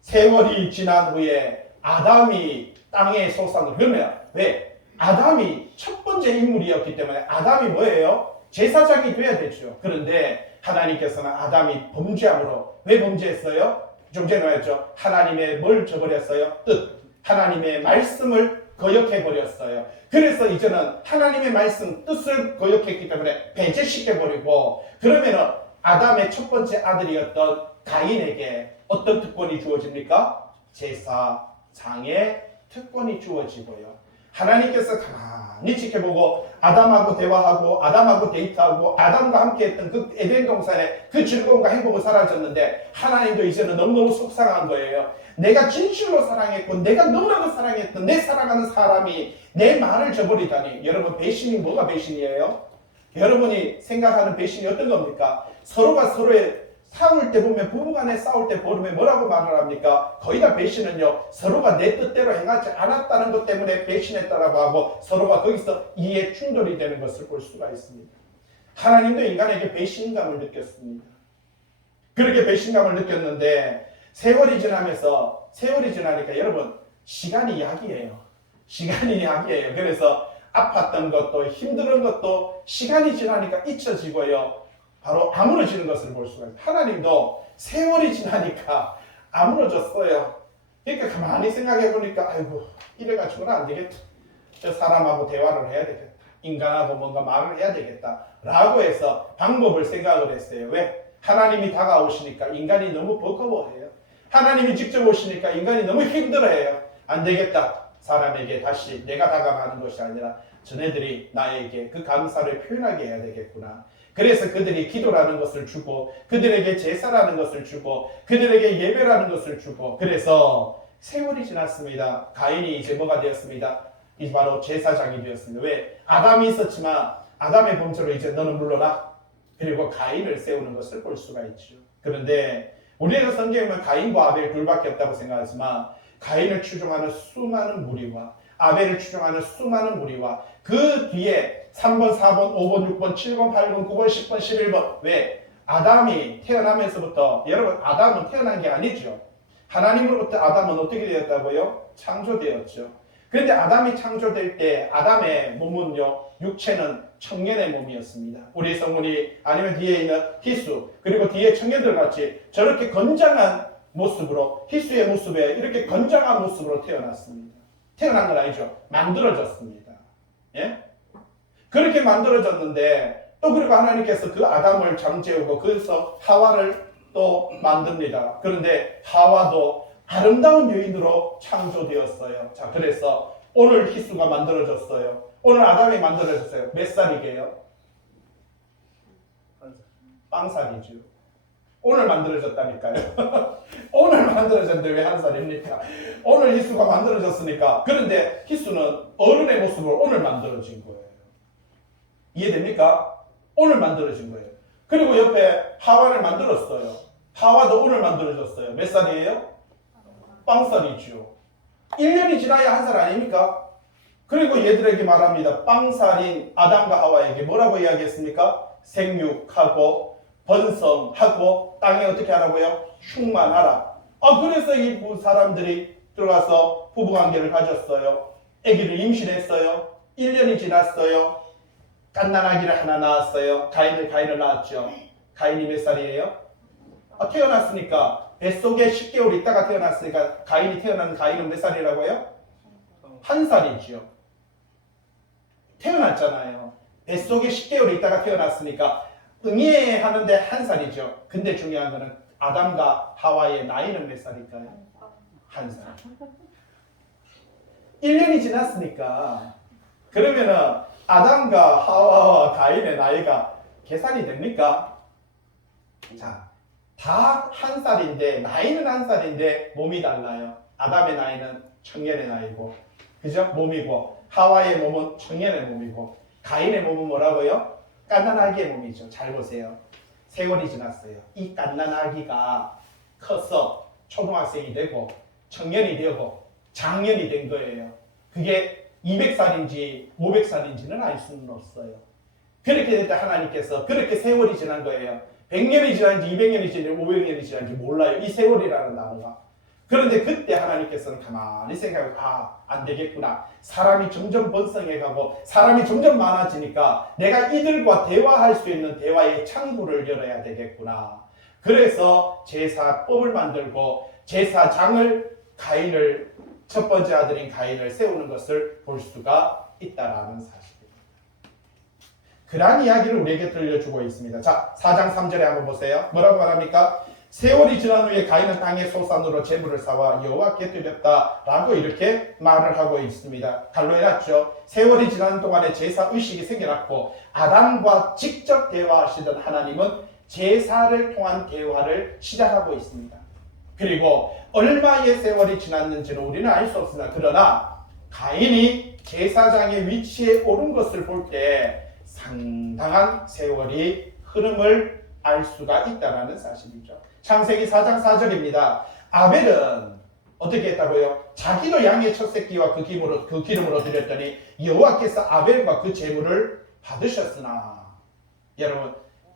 세월이 지난 후에 아담이 땅에 솟았는 그러면 왜? 아담이 첫 번째 인물이었기 때문에 아담이 뭐예요? 제사장이 돼야 되죠. 그런데 하나님께서는 아담이 범죄함으로 왜 범죄했어요? 좀 전에 말했죠. 하나님의 뭘 저버렸어요? 뜻. 하나님의 말씀을 거역해버렸어요. 그래서 이제는 하나님의 말씀, 뜻을 거역했기 때문에 배제시켜버리고 그러면은 아담의 첫 번째 아들이었던 가인에게 어떤 특권이 주어집니까? 제사장의 특권이 주어지고요. 하나님께서 가만히 지켜보고 아담하고 대화하고 아담하고 데이트하고 아담과 함께 했던 그 에덴 동산의 그 즐거움과 행복은 사라졌는데 하나님도 이제는 너무너무 속상한 거예요. 내가 진실로 사랑했고 내가 너무나도 사랑했던 내 사랑하는 사람이 내 말을 저버리다니. 여러분 배신이 뭐가 배신이에요? 여러분이 생각하는 배신이 어떤 겁니까? 서로가 서로의 싸울 때 보면 부부간에 싸울 때 보면 뭐라고 말을 합니까? 거의 다 배신은요 서로가 내 뜻대로 행하지 않았다는 것 때문에 배신했다라고 하고 서로가 거기서 이해 충돌이 되는 것을 볼 수가 있습니다. 하나님도 인간에게 배신감을 느꼈습니다. 그렇게 배신감을 느꼈는데 세월이 지나니까 여러분 시간이 약이에요. 시간이 약이에요. 그래서 아팠던 것도 힘든 것도 시간이 지나니까 잊혀지고요. 바로 아물어지는 것을 볼 수가 있어요. 하나님도 세월이 지나니까 아물어졌어요. 그러니까 가만히 생각해 보니까 아이고 이래가지고는 안 되겠다. 저 사람하고 대화를 해야 되겠다. 인간하고 뭔가 말을 해야 되겠다. 라고 해서 방법을 생각을 했어요. 왜? 하나님이 다가오시니까 인간이 너무 버거워해요. 하나님이 직접 오시니까 인간이 너무 힘들어해요. 안 되겠다. 사람에게 다시 내가 다가가는 것이 아니라 저네들이 나에게 그 감사를 표현하게 해야 되겠구나. 그래서 그들이 기도라는 것을 주고 그들에게 제사라는 것을 주고 그들에게 예배라는 것을 주고 그래서 세월이 지났습니다. 가인이 이제 뭐가 되었습니다? 이제 바로 제사장이 되었습니다. 왜? 아담이 있었지만 아담의 범죄로 이제 너는 물러나. 그리고 가인을 세우는 것을 볼 수가 있죠. 그런데 우리가 성경에 보면 가인과 아벨 둘밖에 없다고 생각하지만 가인을 추종하는 수많은 무리와 아벨을 추종하는 수많은 무리와 그 뒤에 3번, 4번, 5번, 6번, 7번, 8번, 9번, 10번, 11번 왜? 아담이 태어나면서부터 여러분 아담은 태어난 게 아니죠. 하나님으로부터 아담은 어떻게 되었다고요? 창조되었죠. 그런데 아담이 창조될 때 아담의 몸은요 육체는 청년의 몸이었습니다. 우리 성문이 아니면 뒤에 있는 희수 그리고 뒤에 청년들 같이 저렇게 건장한 모습으로 희수의 모습에 이렇게 건장한 모습으로 태어났습니다. 태어난 건 아니죠. 만들어졌습니다. 예? 그렇게 만들어졌는데 또 그리고 하나님께서 그 아담을 잠재우고 그래서 하와를 또 만듭니다. 그런데 하와도 아름다운 여인으로 창조되었어요. 자, 그래서 오늘 희수가 만들어졌어요. 오늘 아담이 만들어졌어요. 몇 살이게요? 빵살이죠. 오늘 만들어졌다니까요. 오늘 만들어졌는데 왜 한 살입니까? 오늘 희수가 만들어졌으니까. 그런데 희수는 어른의 모습으로 오늘 만들어진 거예요. 이해됩니까? 오늘 만들어진 거예요. 그리고 옆에 하와를 만들었어요. 하와도 오늘 만들어졌어요. 몇 살이에요? 빵살이죠. 1년이 지나야 한 살 아닙니까? 그리고 얘들에게 말합니다. 빵살인 아담과 하와에게 뭐라고 이야기했습니까? 생육하고 번성하고 땅에 어떻게 하라고요? 충만하라. 그래서 이 두 사람들이 들어가서 부부관계를 가졌어요. 아기를 임신했어요. 1년이 지났어요. 갓난아기를 하나 낳았어요. 가인을 낳았죠. 가인이 몇 살이에요? 태어났으니까 뱃속에 10개월 있다가 태어났으니까 가인이 태어난 가인은 몇 살이라고요? 한 살이죠. 태어났잖아요. 뱃속에 10개월 있다가 태어났으니까 응애하는데 한 살이죠. 근데 중요한 거는 아담과 하와의 나이는 몇 살일까요? 한 살. 1년이 지났으니까 그러면은 아담과 하와와 가인의 나이가 계산이 됩니까? 자, 다 한 살인데 나이는 한 살인데 몸이 달라요. 아담의 나이는 청년의 나이고 그죠? 몸이고 하와의 몸은 청년의 몸이고 가인의 몸은 뭐라고요? 갓난아기의 몸이죠. 잘 보세요. 세월이 지났어요. 이 갓난아기가 커서 초등학생이 되고 청년이 되고 장년이 된 거예요. 그게 200살인지 500살인지는 알 수는 없어요. 그렇게 될 때 하나님께서 그렇게 세월이 지난 거예요. 100년이 지났는지 200년이 지났는지 500년이 지났는지 몰라요. 이 세월이라는 단어가. 그런데 그때 하나님께서는 가만히 생각하고 안 되겠구나. 사람이 점점 번성해가고 사람이 점점 많아지니까 내가 이들과 대화할 수 있는 대화의 창구를 열어야 되겠구나. 그래서 제사법을 만들고 제사장을 가인을 첫 번째 아들인 가인을 세우는 것을 볼 수가 있다라는 사실입니다. 그러한 이야기를 우리에게 들려주고 있습니다. 자, 4장 3절에 한번 보세요. 뭐라고 말합니까? 세월이 지난 후에 가인은 땅의 소산으로 재물을 사와 여호와께 드렸다라고 이렇게 말을 하고 있습니다. 갈로해놨죠. 세월이 지난 동안에 제사 의식이 생겨났고 아담과 직접 대화하시던 하나님은 제사를 통한 대화를 시작하고 있습니다. 그리고 얼마의 세월이 지났는지는 우리는 알 수 없으나 그러나 가인이 제사장의 위치에 오른 것을 볼 때 상당한 세월이 흐름을 알 수가 있다는 사실이죠. 창세기 4장 4절입니다. 아벨은 어떻게 했다고요? 자기도 양의 첫 새끼와 그 기름으로 드렸더니 여호와께서 아벨과 그 제물을 받으셨으나 여러분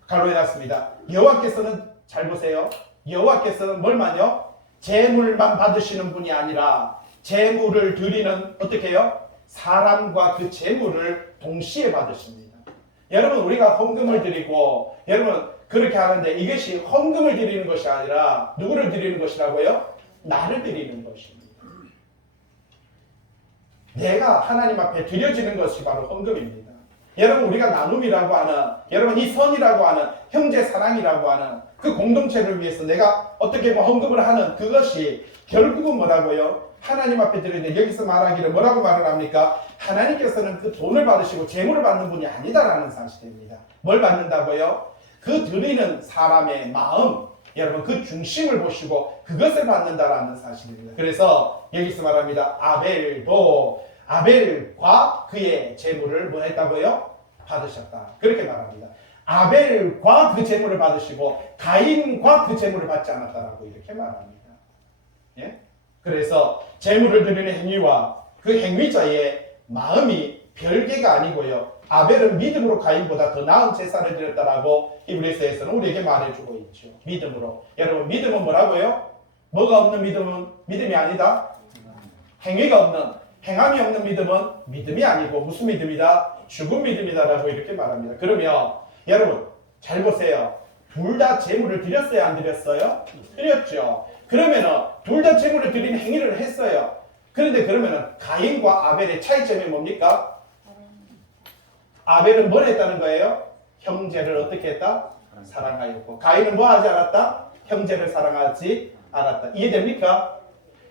갈로해놨습니다. 여호와께서는 잘 보세요. 여호와께서는 뭘만요? 제물만 받으시는 분이 아니라 제물을 드리는 어떻게 해요? 사람과 그 제물을 동시에 받으십니다. 여러분 우리가 헌금을 드리고 여러분 그렇게 하는데 이것이 헌금을 드리는 것이 아니라 누구를 드리는 것이라고요? 나를 드리는 것입니다. 내가 하나님 앞에 드려지는 것이 바로 헌금입니다. 여러분 우리가 나눔이라고 하는 여러분 이 선이라고 하는 형제 사랑이라고 하는 그 공동체를 위해서 내가 어떻게 뭐 헌금을 하는 그것이 결국은 뭐라고요? 하나님 앞에 드리는데 여기서 말하기를 뭐라고 말을 합니까? 하나님께서는 그 돈을 받으시고 재물을 받는 분이 아니다라는 사실입니다. 뭘 받는다고요? 그 드리는 사람의 마음, 여러분 그 중심을 보시고 그것을 받는다라는 사실입니다. 그래서 여기서 말합니다. 아벨과 그의 재물을 뭐 했다고요? 받으셨다. 그렇게 말합니다. 아벨과 그 재물을 받으시고 가인과 그 재물을 받지 않았다라고 이렇게 말합니다. 예? 그래서 재물을 드리는 행위와 그 행위자의 마음이 별개가 아니고요. 아벨은 믿음으로 가인보다 더 나은 제사를 드렸다라고 히브리서에서는 우리에게 말해주고 있죠. 믿음으로. 여러분 믿음은 뭐라고요? 뭐가 없는 믿음은 믿음이 아니다. 행위가 없는, 행함이 없는 믿음은 믿음이 아니고 무슨 믿음이다? 죽은 믿음이다라고 이렇게 말합니다. 그러면 여러분 잘 보세요. 둘 다 재물을 드렸어요? 안 드렸어요? 드렸죠. 그러면은 둘 다 재물을 드리는 행위를 했어요. 그런데 그러면은 가인과 아벨의 차이점이 뭡니까? 아벨은 뭘 했다는 거예요? 형제를 어떻게 했다? 사랑하였고 가인은 뭐 하지 않았다? 형제를 사랑하지 않았다. 이해됩니까?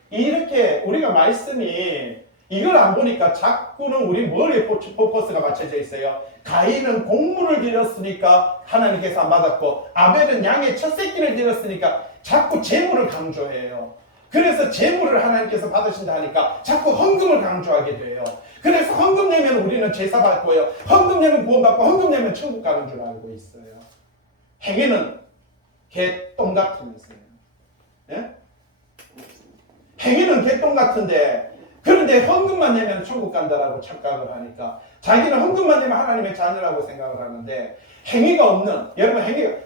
이렇게 우리가 말씀이 이걸 안 보니까 자꾸는 우리 머리에 포커스가 맞춰져 있어요. 가인은 곡물을 드렸으니까 하나님께서 안 받았고 아벨은 양의 첫 새끼를 드렸으니까 자꾸 재물을 강조해요. 그래서 재물을 하나님께서 받으신다 하니까 자꾸 헌금을 강조하게 돼요. 그래서 헌금 내면 우리는 제사 받고요. 헌금 내면 구원받고 헌금 내면 천국 가는 줄 알고 있어요. 행위는 개똥 같으면서요. 예? 행위는 개똥 같은데 그런데 헌금만 내면 천국 간다라고 착각을 하니까 자기는 헌금만 내면 하나님의 자녀라고 생각을 하는데 행위가 없는 여러분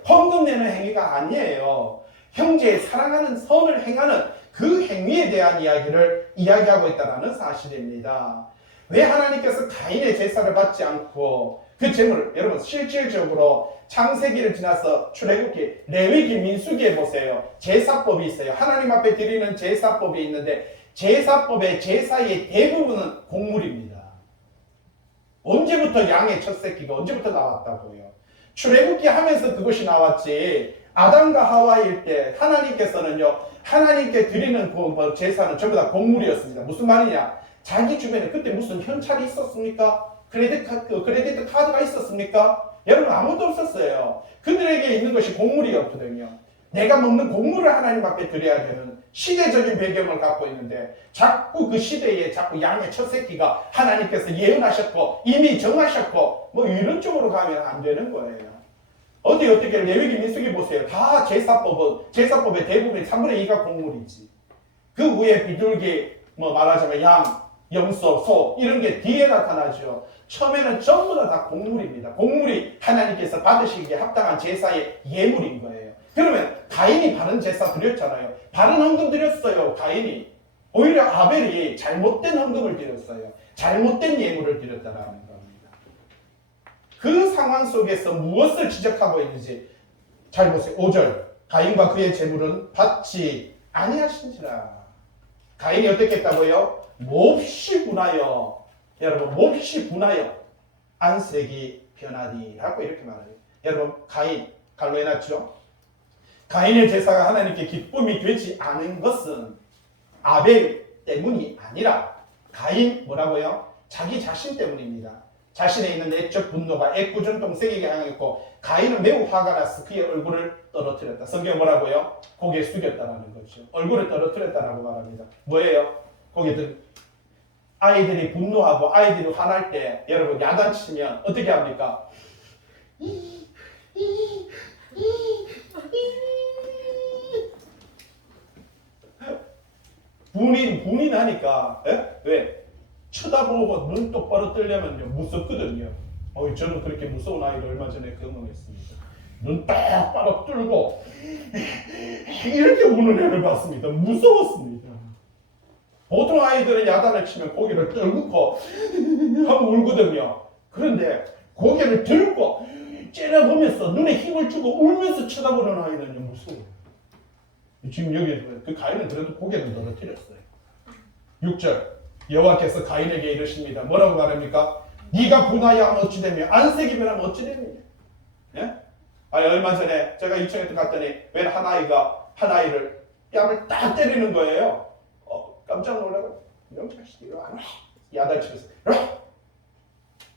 헌금 내는 행위가 아니에요. 형제의 사랑하는 선을 행하는 그 행위에 대한 이야기를 이야기하고 있다는 사실입니다. 왜 하나님께서 가인의 제사를 받지 않고 그 재물을 여러분 실질적으로 창세기를 지나서 출애굽기, 레위기, 민수기에 보세요. 제사법이 있어요. 하나님 앞에 드리는 제사법이 있는데 제사법의 제사의 대부분은 곡물입니다. 언제부터 양의 첫 새끼가 언제부터 나왔다고요? 출애굽기 하면서 그것이 나왔지. 아담과 하와일 때 하나님께서는요. 하나님께 드리는 그 제사는 전부 다 곡물이었습니다. 무슨 말이냐? 자기 주변에 그때 무슨 현찰이 있었습니까? 크레디트 카드가 있었습니까? 여러분 아무도 없었어요. 그들에게 있는 것이 곡물이었거든요. 내가 먹는 곡물을 하나님 앞에 드려야 되는 시대적인 배경을 갖고 있는데 자꾸 그 시대에 자꾸 양의 첫 새끼가 하나님께서 예언하셨고 이미 정하셨고 뭐 이런 쪽으로 가면 안 되는 거예요. 어떻게 레위기 민수기 보세요. 다 제사법의 대부분이 3분의 2가 곡물이지. 그 위에 비둘기 뭐 말하자면 양, 염소, 소 이런 게 뒤에 나타나죠. 처음에는 전부 다 곡물입니다. 곡물이 하나님께서 받으시기에 합당한 제사의 예물인 거예요. 그러면 가인이 바른 제사 드렸잖아요. 바른 헌금 드렸어요. 가인이. 오히려 아벨이 잘못된 헌금을 드렸어요. 잘못된 예물을 드렸다라는 겁니다. 그 상황 속에서 무엇을 지적하고 있는지 잘 보세요. 5절 가인과 그의 재물은 받지 아니하신지라. 가인이 어떻게 했다고요? 몹시 분하여 여러분 몹시 분하여 안색이 변하니라고 이렇게 말해요. 여러분 가인 갈로 해놨죠? 가인의 제사가 하나님께 기쁨이 되지 않은 것은 아벨 때문이 아니라 가인 뭐라고요? 자기 자신 때문입니다. 자신에 있는 내적 분노가 애꿎은 동생에게 향했고 가인은 매우 화가 나서 그의 얼굴을 떨어뜨렸다. 성경 뭐라고요? 고개 숙였다라는 거죠. 얼굴을 떨어뜨렸다라고 말합니다. 뭐예요? 고개들 아이들이 분노하고 아이들이 화날 때 여러분 야단치면 어떻게 합니까? 분이 나니까 왜? 쳐다보고 눈 똑바로 뜨려면요 무섭거든요. 저는 그렇게 무서운 아이를 얼마 전에 경험했습니다. 눈 똑바로 뚫고 이렇게 우는 애를 봤습니다. 무서웠습니다. 보통 아이들은 야단을 치면 고개를 떨고 하고 울거든요. 그런데 고개를 들고 째려보면서 눈에 힘을 주고 울면서 쳐다보는 아이는요 무서워요. 지금 여기 그 가인은 그래도 고개를 떨어뜨렸어요. 6절 여호와께서 가인에게 이르십니다. 뭐라고 말합니까? 네가 분하여 하면 어찌 되며 안색이면 하면 어찌 되느냐. 예? 아니 얼마 전에 제가 유치원에 갔더니 웬 한 아이를 뺨을 딱 때리는 거예요. 깜짝 놀라고 이놈 자식 이리 와. 야단치면서 이리 와.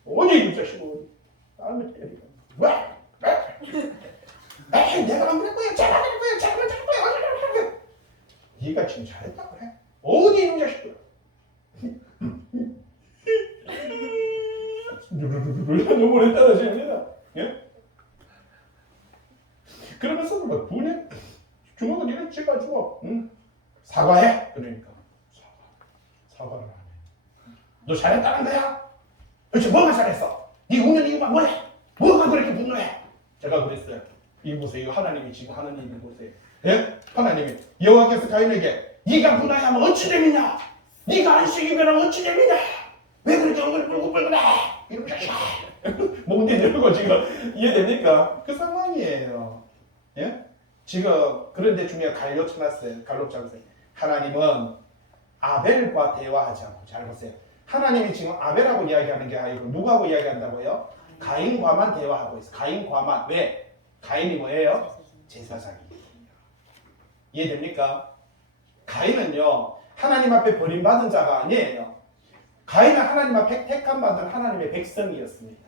어디 이놈 자식 어디 뺨을 때리고 왜? 에이 내가 안 그럴 거야. 제가 그럴 거야. 제가 그럴 거야. 네가 지금 잘했다고 그래. 어디 이놈 자식들. 눈물이 떨어집니다. 예? 그러면서 막 분해 주먹을 이렇게 쥐가지고 사과해. 그러니까 사과를 안 해. 너 잘했다는 거야? 도대체 뭐가 잘했어? 네 우는 이유가 뭐야? 뭐가 그렇게 분노해? 제가 그랬어요. 이거 보세요. 이거 하나님이 지금 하는 일을 보세요. 예? 하나님이 여호와께서 가인에게 네가 분하여하면 어찌 되느냐? 네가 안식이면 어찌 되느냐? 왜 그렇게 얼굴이 붉고 해? 이런 자식아. 몽디 열고 지금 이해됩니까? 그 상황이에요. 예? 지금 그런데 중요한 갈렙 쳐놨어요. 갈렙 장세. 하나님은 아벨과 대화하지 않고 잘 보세요. 하나님이 지금 아벨하고 이야기하는 게 아니고 누구하고 이야기한다고요? 가인과만 대화하고 있어요. 가인과만. 왜? 가인이 뭐예요? 제사장이에요. 이해됩니까? 가인은요 하나님 앞에 버림받은 자가 아니에요. 가인은 하나님 앞에 택함받은 하나님의 백성이었습니다.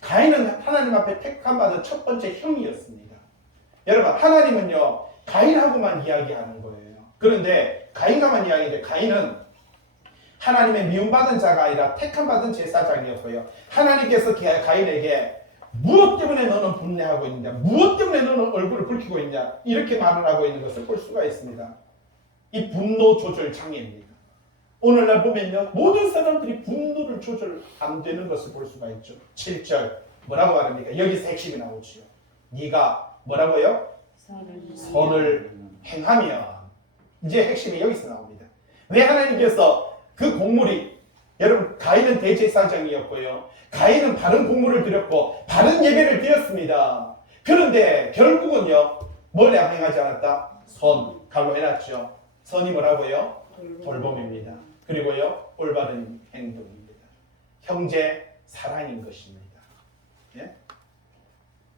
가인은 하나님 앞에 택함받은 첫 번째 형이었습니다. 여러분 하나님은요 가인하고만 이야기하는 거예요. 그런데 가인과만 이야기하는데 가인은 하나님의 미움받은 자가 아니라 택함받은 제사장이었고요. 하나님께서 가인에게 무엇 때문에 너는 분내하고 있느냐, 무엇 때문에 너는 얼굴을 붉히고 있냐 이렇게 말을 하고 있는 것을 볼 수가 있습니다. 이 분노 조절 장애입니다. 오늘날 보면요 모든 사람들이 분노를 조절 안 되는 것을 볼 수가 있죠. 7절 뭐라고 말합니까? 여기서 핵심이 나오지요. 네가 뭐라고요? 선을 행하면. 이제 핵심이 여기서 나옵니다. 왜 하나님께서 그 곡물이 여러분 가인은 대제사장이었고요. 가인은 바른 곡물을 드렸고 바른 예배를 드렸습니다. 그런데 결국은요 뭘 행하지 않았다? 선, 갈로 해놨죠. 선이 뭐라고요? 돌봄입니다. 그리고요 올바른 행동입니다. 형제 사랑인 것입니다. 예?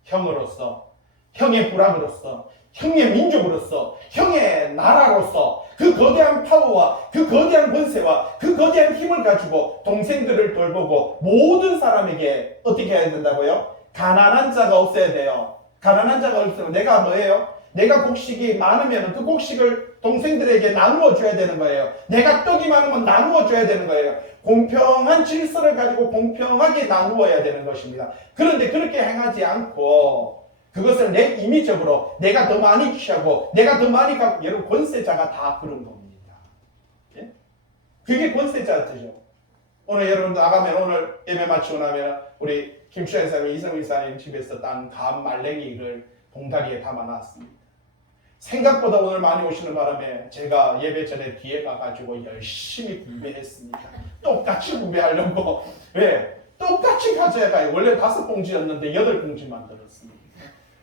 형으로서, 형의 부락으로서, 형의 민족으로서, 형의 나라로서 그 거대한 파워와 그 거대한 권세와 그 거대한 힘을 가지고 동생들을 돌보고 모든 사람에게 어떻게 해야 된다고요? 가난한 자가 없어야 돼요. 가난한 자가 없으면 내가 뭐예요? 내가 곡식이 많으면 그 곡식을 동생들에게 나누어 줘야 되는 거예요. 내가 떡이 많으면 나누어 줘야 되는 거예요. 공평한 질서를 가지고 공평하게 나누어야 되는 것입니다. 그런데 그렇게 행하지 않고 그것을 내 임의적으로 내가 더 많이 취하고 내가 더 많이 갖고 여러분 권세자가 다 그런 겁니다. 예? 그게 권세자 뜻이죠. 오늘 여러분 나가면 오늘 예배 마치고 나면 우리 김수현 사님, 이성민 사님 집에서 딴 감 말랭이를 봉다리에 담아놨습니다. 생각보다 오늘 많이 오시는 바람에 제가 예배 전에 뒤에 가가지고 열심히 분배했습니다. 똑같이 분배하려고. 왜? 똑같이 가져가요. 원래 5봉지였는데 8봉지 만들었습니다.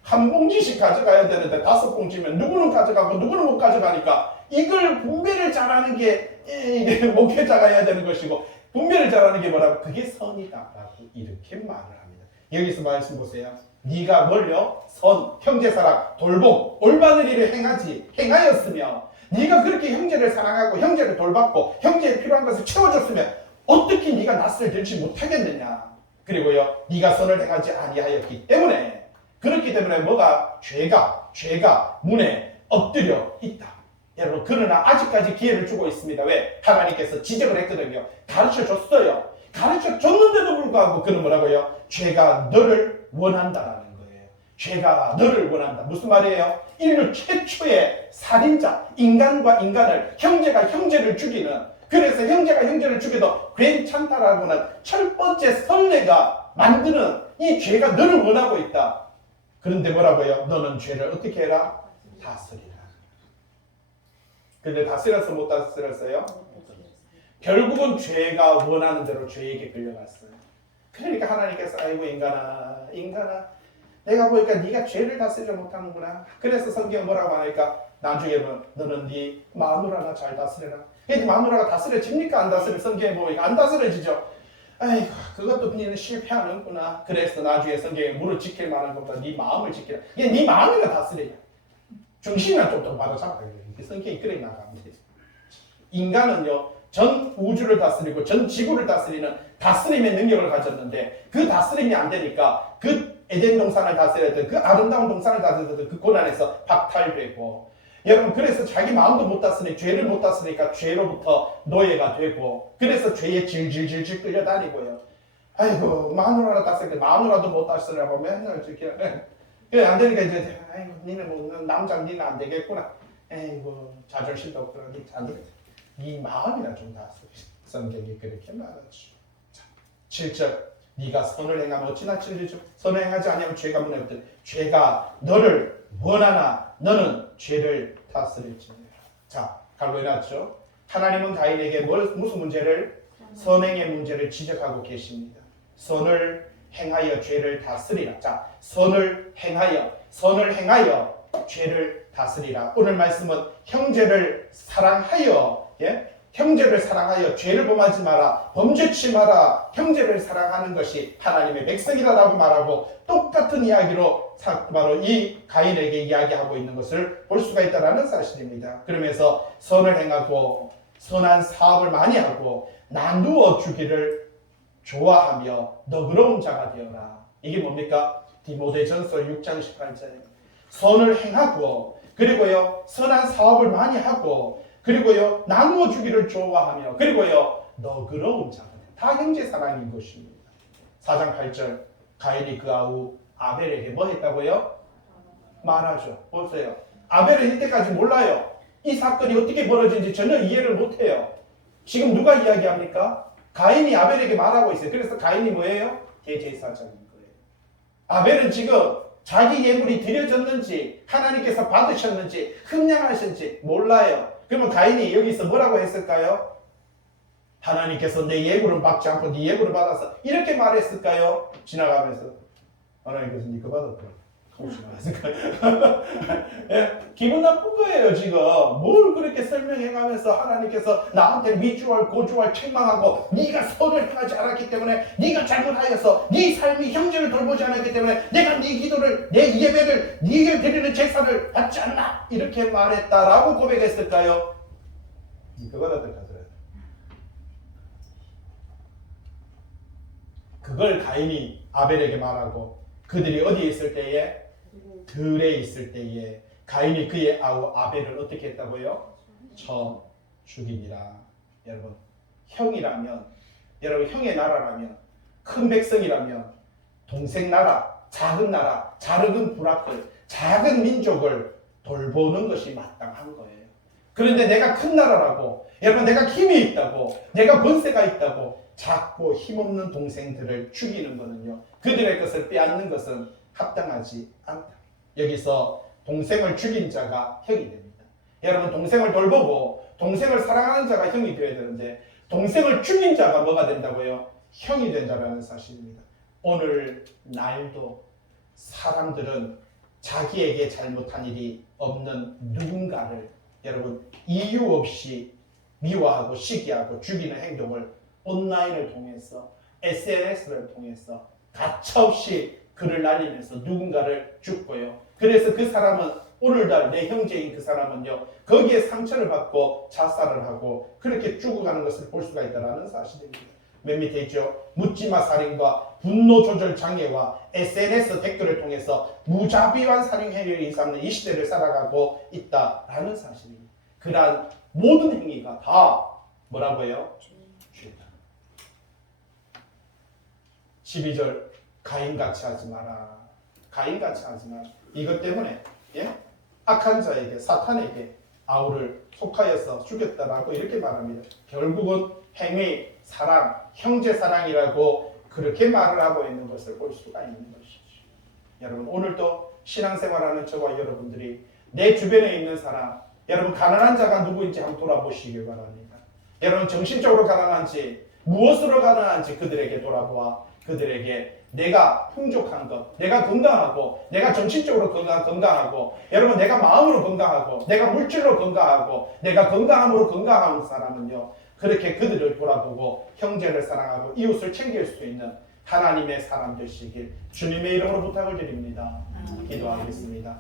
한 봉지씩 가져가야 되는데 5봉지면 누구는 가져가고 누구는 못 가져가니까 이걸 분배를 잘하는 게 이게 목회자가 해야 되는 것이고 분배를 잘하는 게 뭐라고? 그게 선이다라고 이렇게 말을 합니다. 여기서 말씀 보세요. 네가 뭘요? 선, 형제사랑, 돌봄, 올바른 일을 행하였으며 네가 그렇게 형제를 사랑하고 형제를 돌봤고 형제의 필요한 것을 채워줬으면 어떻게 네가 낯을 들지 못하겠느냐. 그리고요 네가 선을 행하지 아니하였기 때문에 그렇기 때문에 뭐가? 죄가 문에 엎드려 있다. 여러분 그러나 아직까지 기회를 주고 있습니다. 왜? 하나님께서 지적을 했거든요. 가르쳐줬어요. 가르쳐줬는데도 불구하고 그는 뭐라고요? 죄가 너를 원한다라는 거예요. 죄가 너를 원한다. 무슨 말이에요? 인류 최초의 살인자, 인간과 인간을, 형제가 형제를 죽이는, 그래서 형제가 형제를 죽여도 괜찮다라고는 첫 번째 선례가 만드는 이 죄가 너를 원하고 있다. 그런데 뭐라고요? 너는 죄를 어떻게 해라? 다스리라. 근데 다스렸어 못 다스렸어요? 결국은 죄가 원하는 대로 죄에게 끌려갔어요. 그러니까 하나님께서 아이고 인간아 내가 보니까 네가 죄를 다스리지 못하는구나. 그래서 성경은 뭐라고 하니까 나중에 너는 네 마누라나 잘 다스려라. 근데 마누라가 다스려집니까? 안 다스려? 성경에 보니까 안 다스려지죠. 아이고 그것도 니는 실패하는구나. 그래서 나중에 성경에 물을 지킬 만한 것보다 네 마음을 지키라. 이게 네 마음이나 다스리라. 중심이나 좀 똑바로 잡아야 돼. 성경이 그래 나가면 돼. 인간은요 전 우주를 다스리고 전 지구를 다스리는 다스림의 능력을 가졌는데 그 다스림이 안 되니까 그 에덴 동산을 다스렸던 그 아름다운 동산을 다스렸던 그 고난에서 박탈되고 여러분 그래서 자기 마음도 못 다스리니 죄를 못 다스리니까 죄로부터 노예가 되고 그래서 죄에 질질질질 끌려다니고요. 아이고 마누라를 다스릴 때 마누라도 못 다스리라고 맨날 지키라. 그래 안 되니까 이제 아이고 니네 뭐 남자 니는 안 되겠구나. 아이고 자존심도 없구나. 안 되겠다. 네 마음이나 좀 다스려. 성경이 그렇게 말하죠. 7절 네가 선을 행하면 어찌나 찔리죠. 선을 행하지 아니하면 죄가 문에 없듯 죄가 너를 원하나 너는 죄를 다스릴지니라. 자 갈로해놨죠. 하나님은 가인에게 무슨 문제를 선행의 문제를 지적하고 계십니다. 선을 행하여 죄를 다스리라. 자 선을 행하여 죄를 다스리라. 오늘 말씀은 형제를 사랑하여 형제를 사랑하여 죄를 범하지 마라. 범죄치 마라. 형제를 사랑하는 것이 하나님의 백성이라고 말하고 똑같은 이야기로 바로 이 가인에게 이야기하고 있는 것을 볼 수가 있다는 사실입니다. 그러면서 선을 행하고 선한 사업을 많이 하고 나누어 주기를 좋아하며 너그러운 자가 되어라. 이게 뭡니까? 디모데전서 6장 18절. 선을 행하고 그리고요 선한 사업을 많이 하고 그리고요 나누어 주기를 좋아하며 그리고요 너그러운 자가 돼. 다 형제 사랑인 것입니다. 4장 8절 가인이 그 아우 아벨에게 뭐 했다고요? 말하죠. 보세요. 아벨은 이때까지 몰라요. 이 사건이 어떻게 벌어진지 전혀 이해를 못해요. 지금 누가 이야기합니까? 가인이 아벨에게 말하고 있어요. 그래서 가인이 뭐예요? 대제사장인 거예요. 아벨은 지금 자기 예물이 드려졌는지 하나님께서 받으셨는지 흠량하셨는지 몰라요. 그러면 가인이 여기서 뭐라고 했을까요? 하나님께서 내 예물을 받지 않고 네 예물을 받아서 이렇게 말했을까요? 지나가면서 하나님께서 네 거 받았다. 예, 기분 나쁜 거예요. 지금 뭘 그렇게 설명해가면서 하나님께서 나한테 미주알 고주알 책망하고 네가 선을 행하지 않았기 때문에 네가 잘못하여서 네 삶이 형제를 돌보지 않았기 때문에 내가 네 기도를 내 예배를 네게 드리는 제사를 받지 않나 이렇게 말했다라고 고백했을까요? 네가 받았다 하더라도 그걸 가인이 아벨에게 말하고 그들이 어디에 있을 때에 들에 있을 때에 가인이 그의 아우 아벨을 어떻게 했다고요? 쳐 죽이니라. 여러분 형이라면 여러분 형의 나라라면 큰 백성이라면 동생 나라 작은 부락들 작은 민족을 돌보는 것이 마땅한 거예요. 그런데 내가 큰 나라라고 여러분 내가 힘이 있다고 내가 권세가 있다고 작고 힘없는 동생들을 죽이는 것은요 그들의 것을 빼앗는 것은 합당하지 않다. 여기서 동생을 죽인 자가 형이 됩니다. 여러분 동생을 돌보고 동생을 사랑하는 자가 형이 되어야 되는데 동생을 죽인 자가 뭐가 된다고요? 형이 된다는 사실입니다. 오늘 날도 사람들은 자기에게 잘못한 일이 없는 누군가를 여러분 이유 없이 미워하고 시기하고 죽이는 행동을 온라인을 통해서 SNS를 통해서 가차없이 글을 날리면서 누군가를 죽고요. 그래서 그 사람은 오늘날 내 형제인 그 사람은요 거기에 상처를 받고 자살을 하고 그렇게 죽어가는 것을 볼 수가 있다는 사실입니다. 맨 밑에 있죠. 묻지마 살인과 분노 조절 장애와 SNS 댓글을 통해서 무자비한 살인 행위를 일삼는 이 시대를 살아가고 있다라는 사실입니다. 그러한 모든 행위가 다 뭐라고요? 죄다. 12절 가인같이 하지 마라. 가인같이 하지 마라. 이것 때문에 악한 자에게 사탄에게 아우를 속하여서 죽였다라고 이렇게 말합니다. 결국은 행위, 사랑, 형제 사랑이라고 그렇게 말을 하고 있는 것을 볼 수가 있는 것이죠. 여러분 오늘도 신앙생활하는 저와 여러분들이 내 주변에 있는 사람 여러분 가난한 자가 누구인지 한번 돌아보시길 바랍니다. 여러분 정신적으로 가난한지 무엇으로 가난한지 그들에게 돌아보아 그들에게 내가 풍족한 것, 내가 건강하고, 내가 정신적으로 건강하고, 여러분 내가 마음으로 건강하고, 내가 물질로 건강하고, 내가 건강함으로 건강한 사람은요, 그렇게 그들을 돌아보고 형제를 사랑하고 이웃을 챙길 수 있는 하나님의 사람 되시길 주님의 이름으로 부탁을 드립니다. 기도하겠습니다.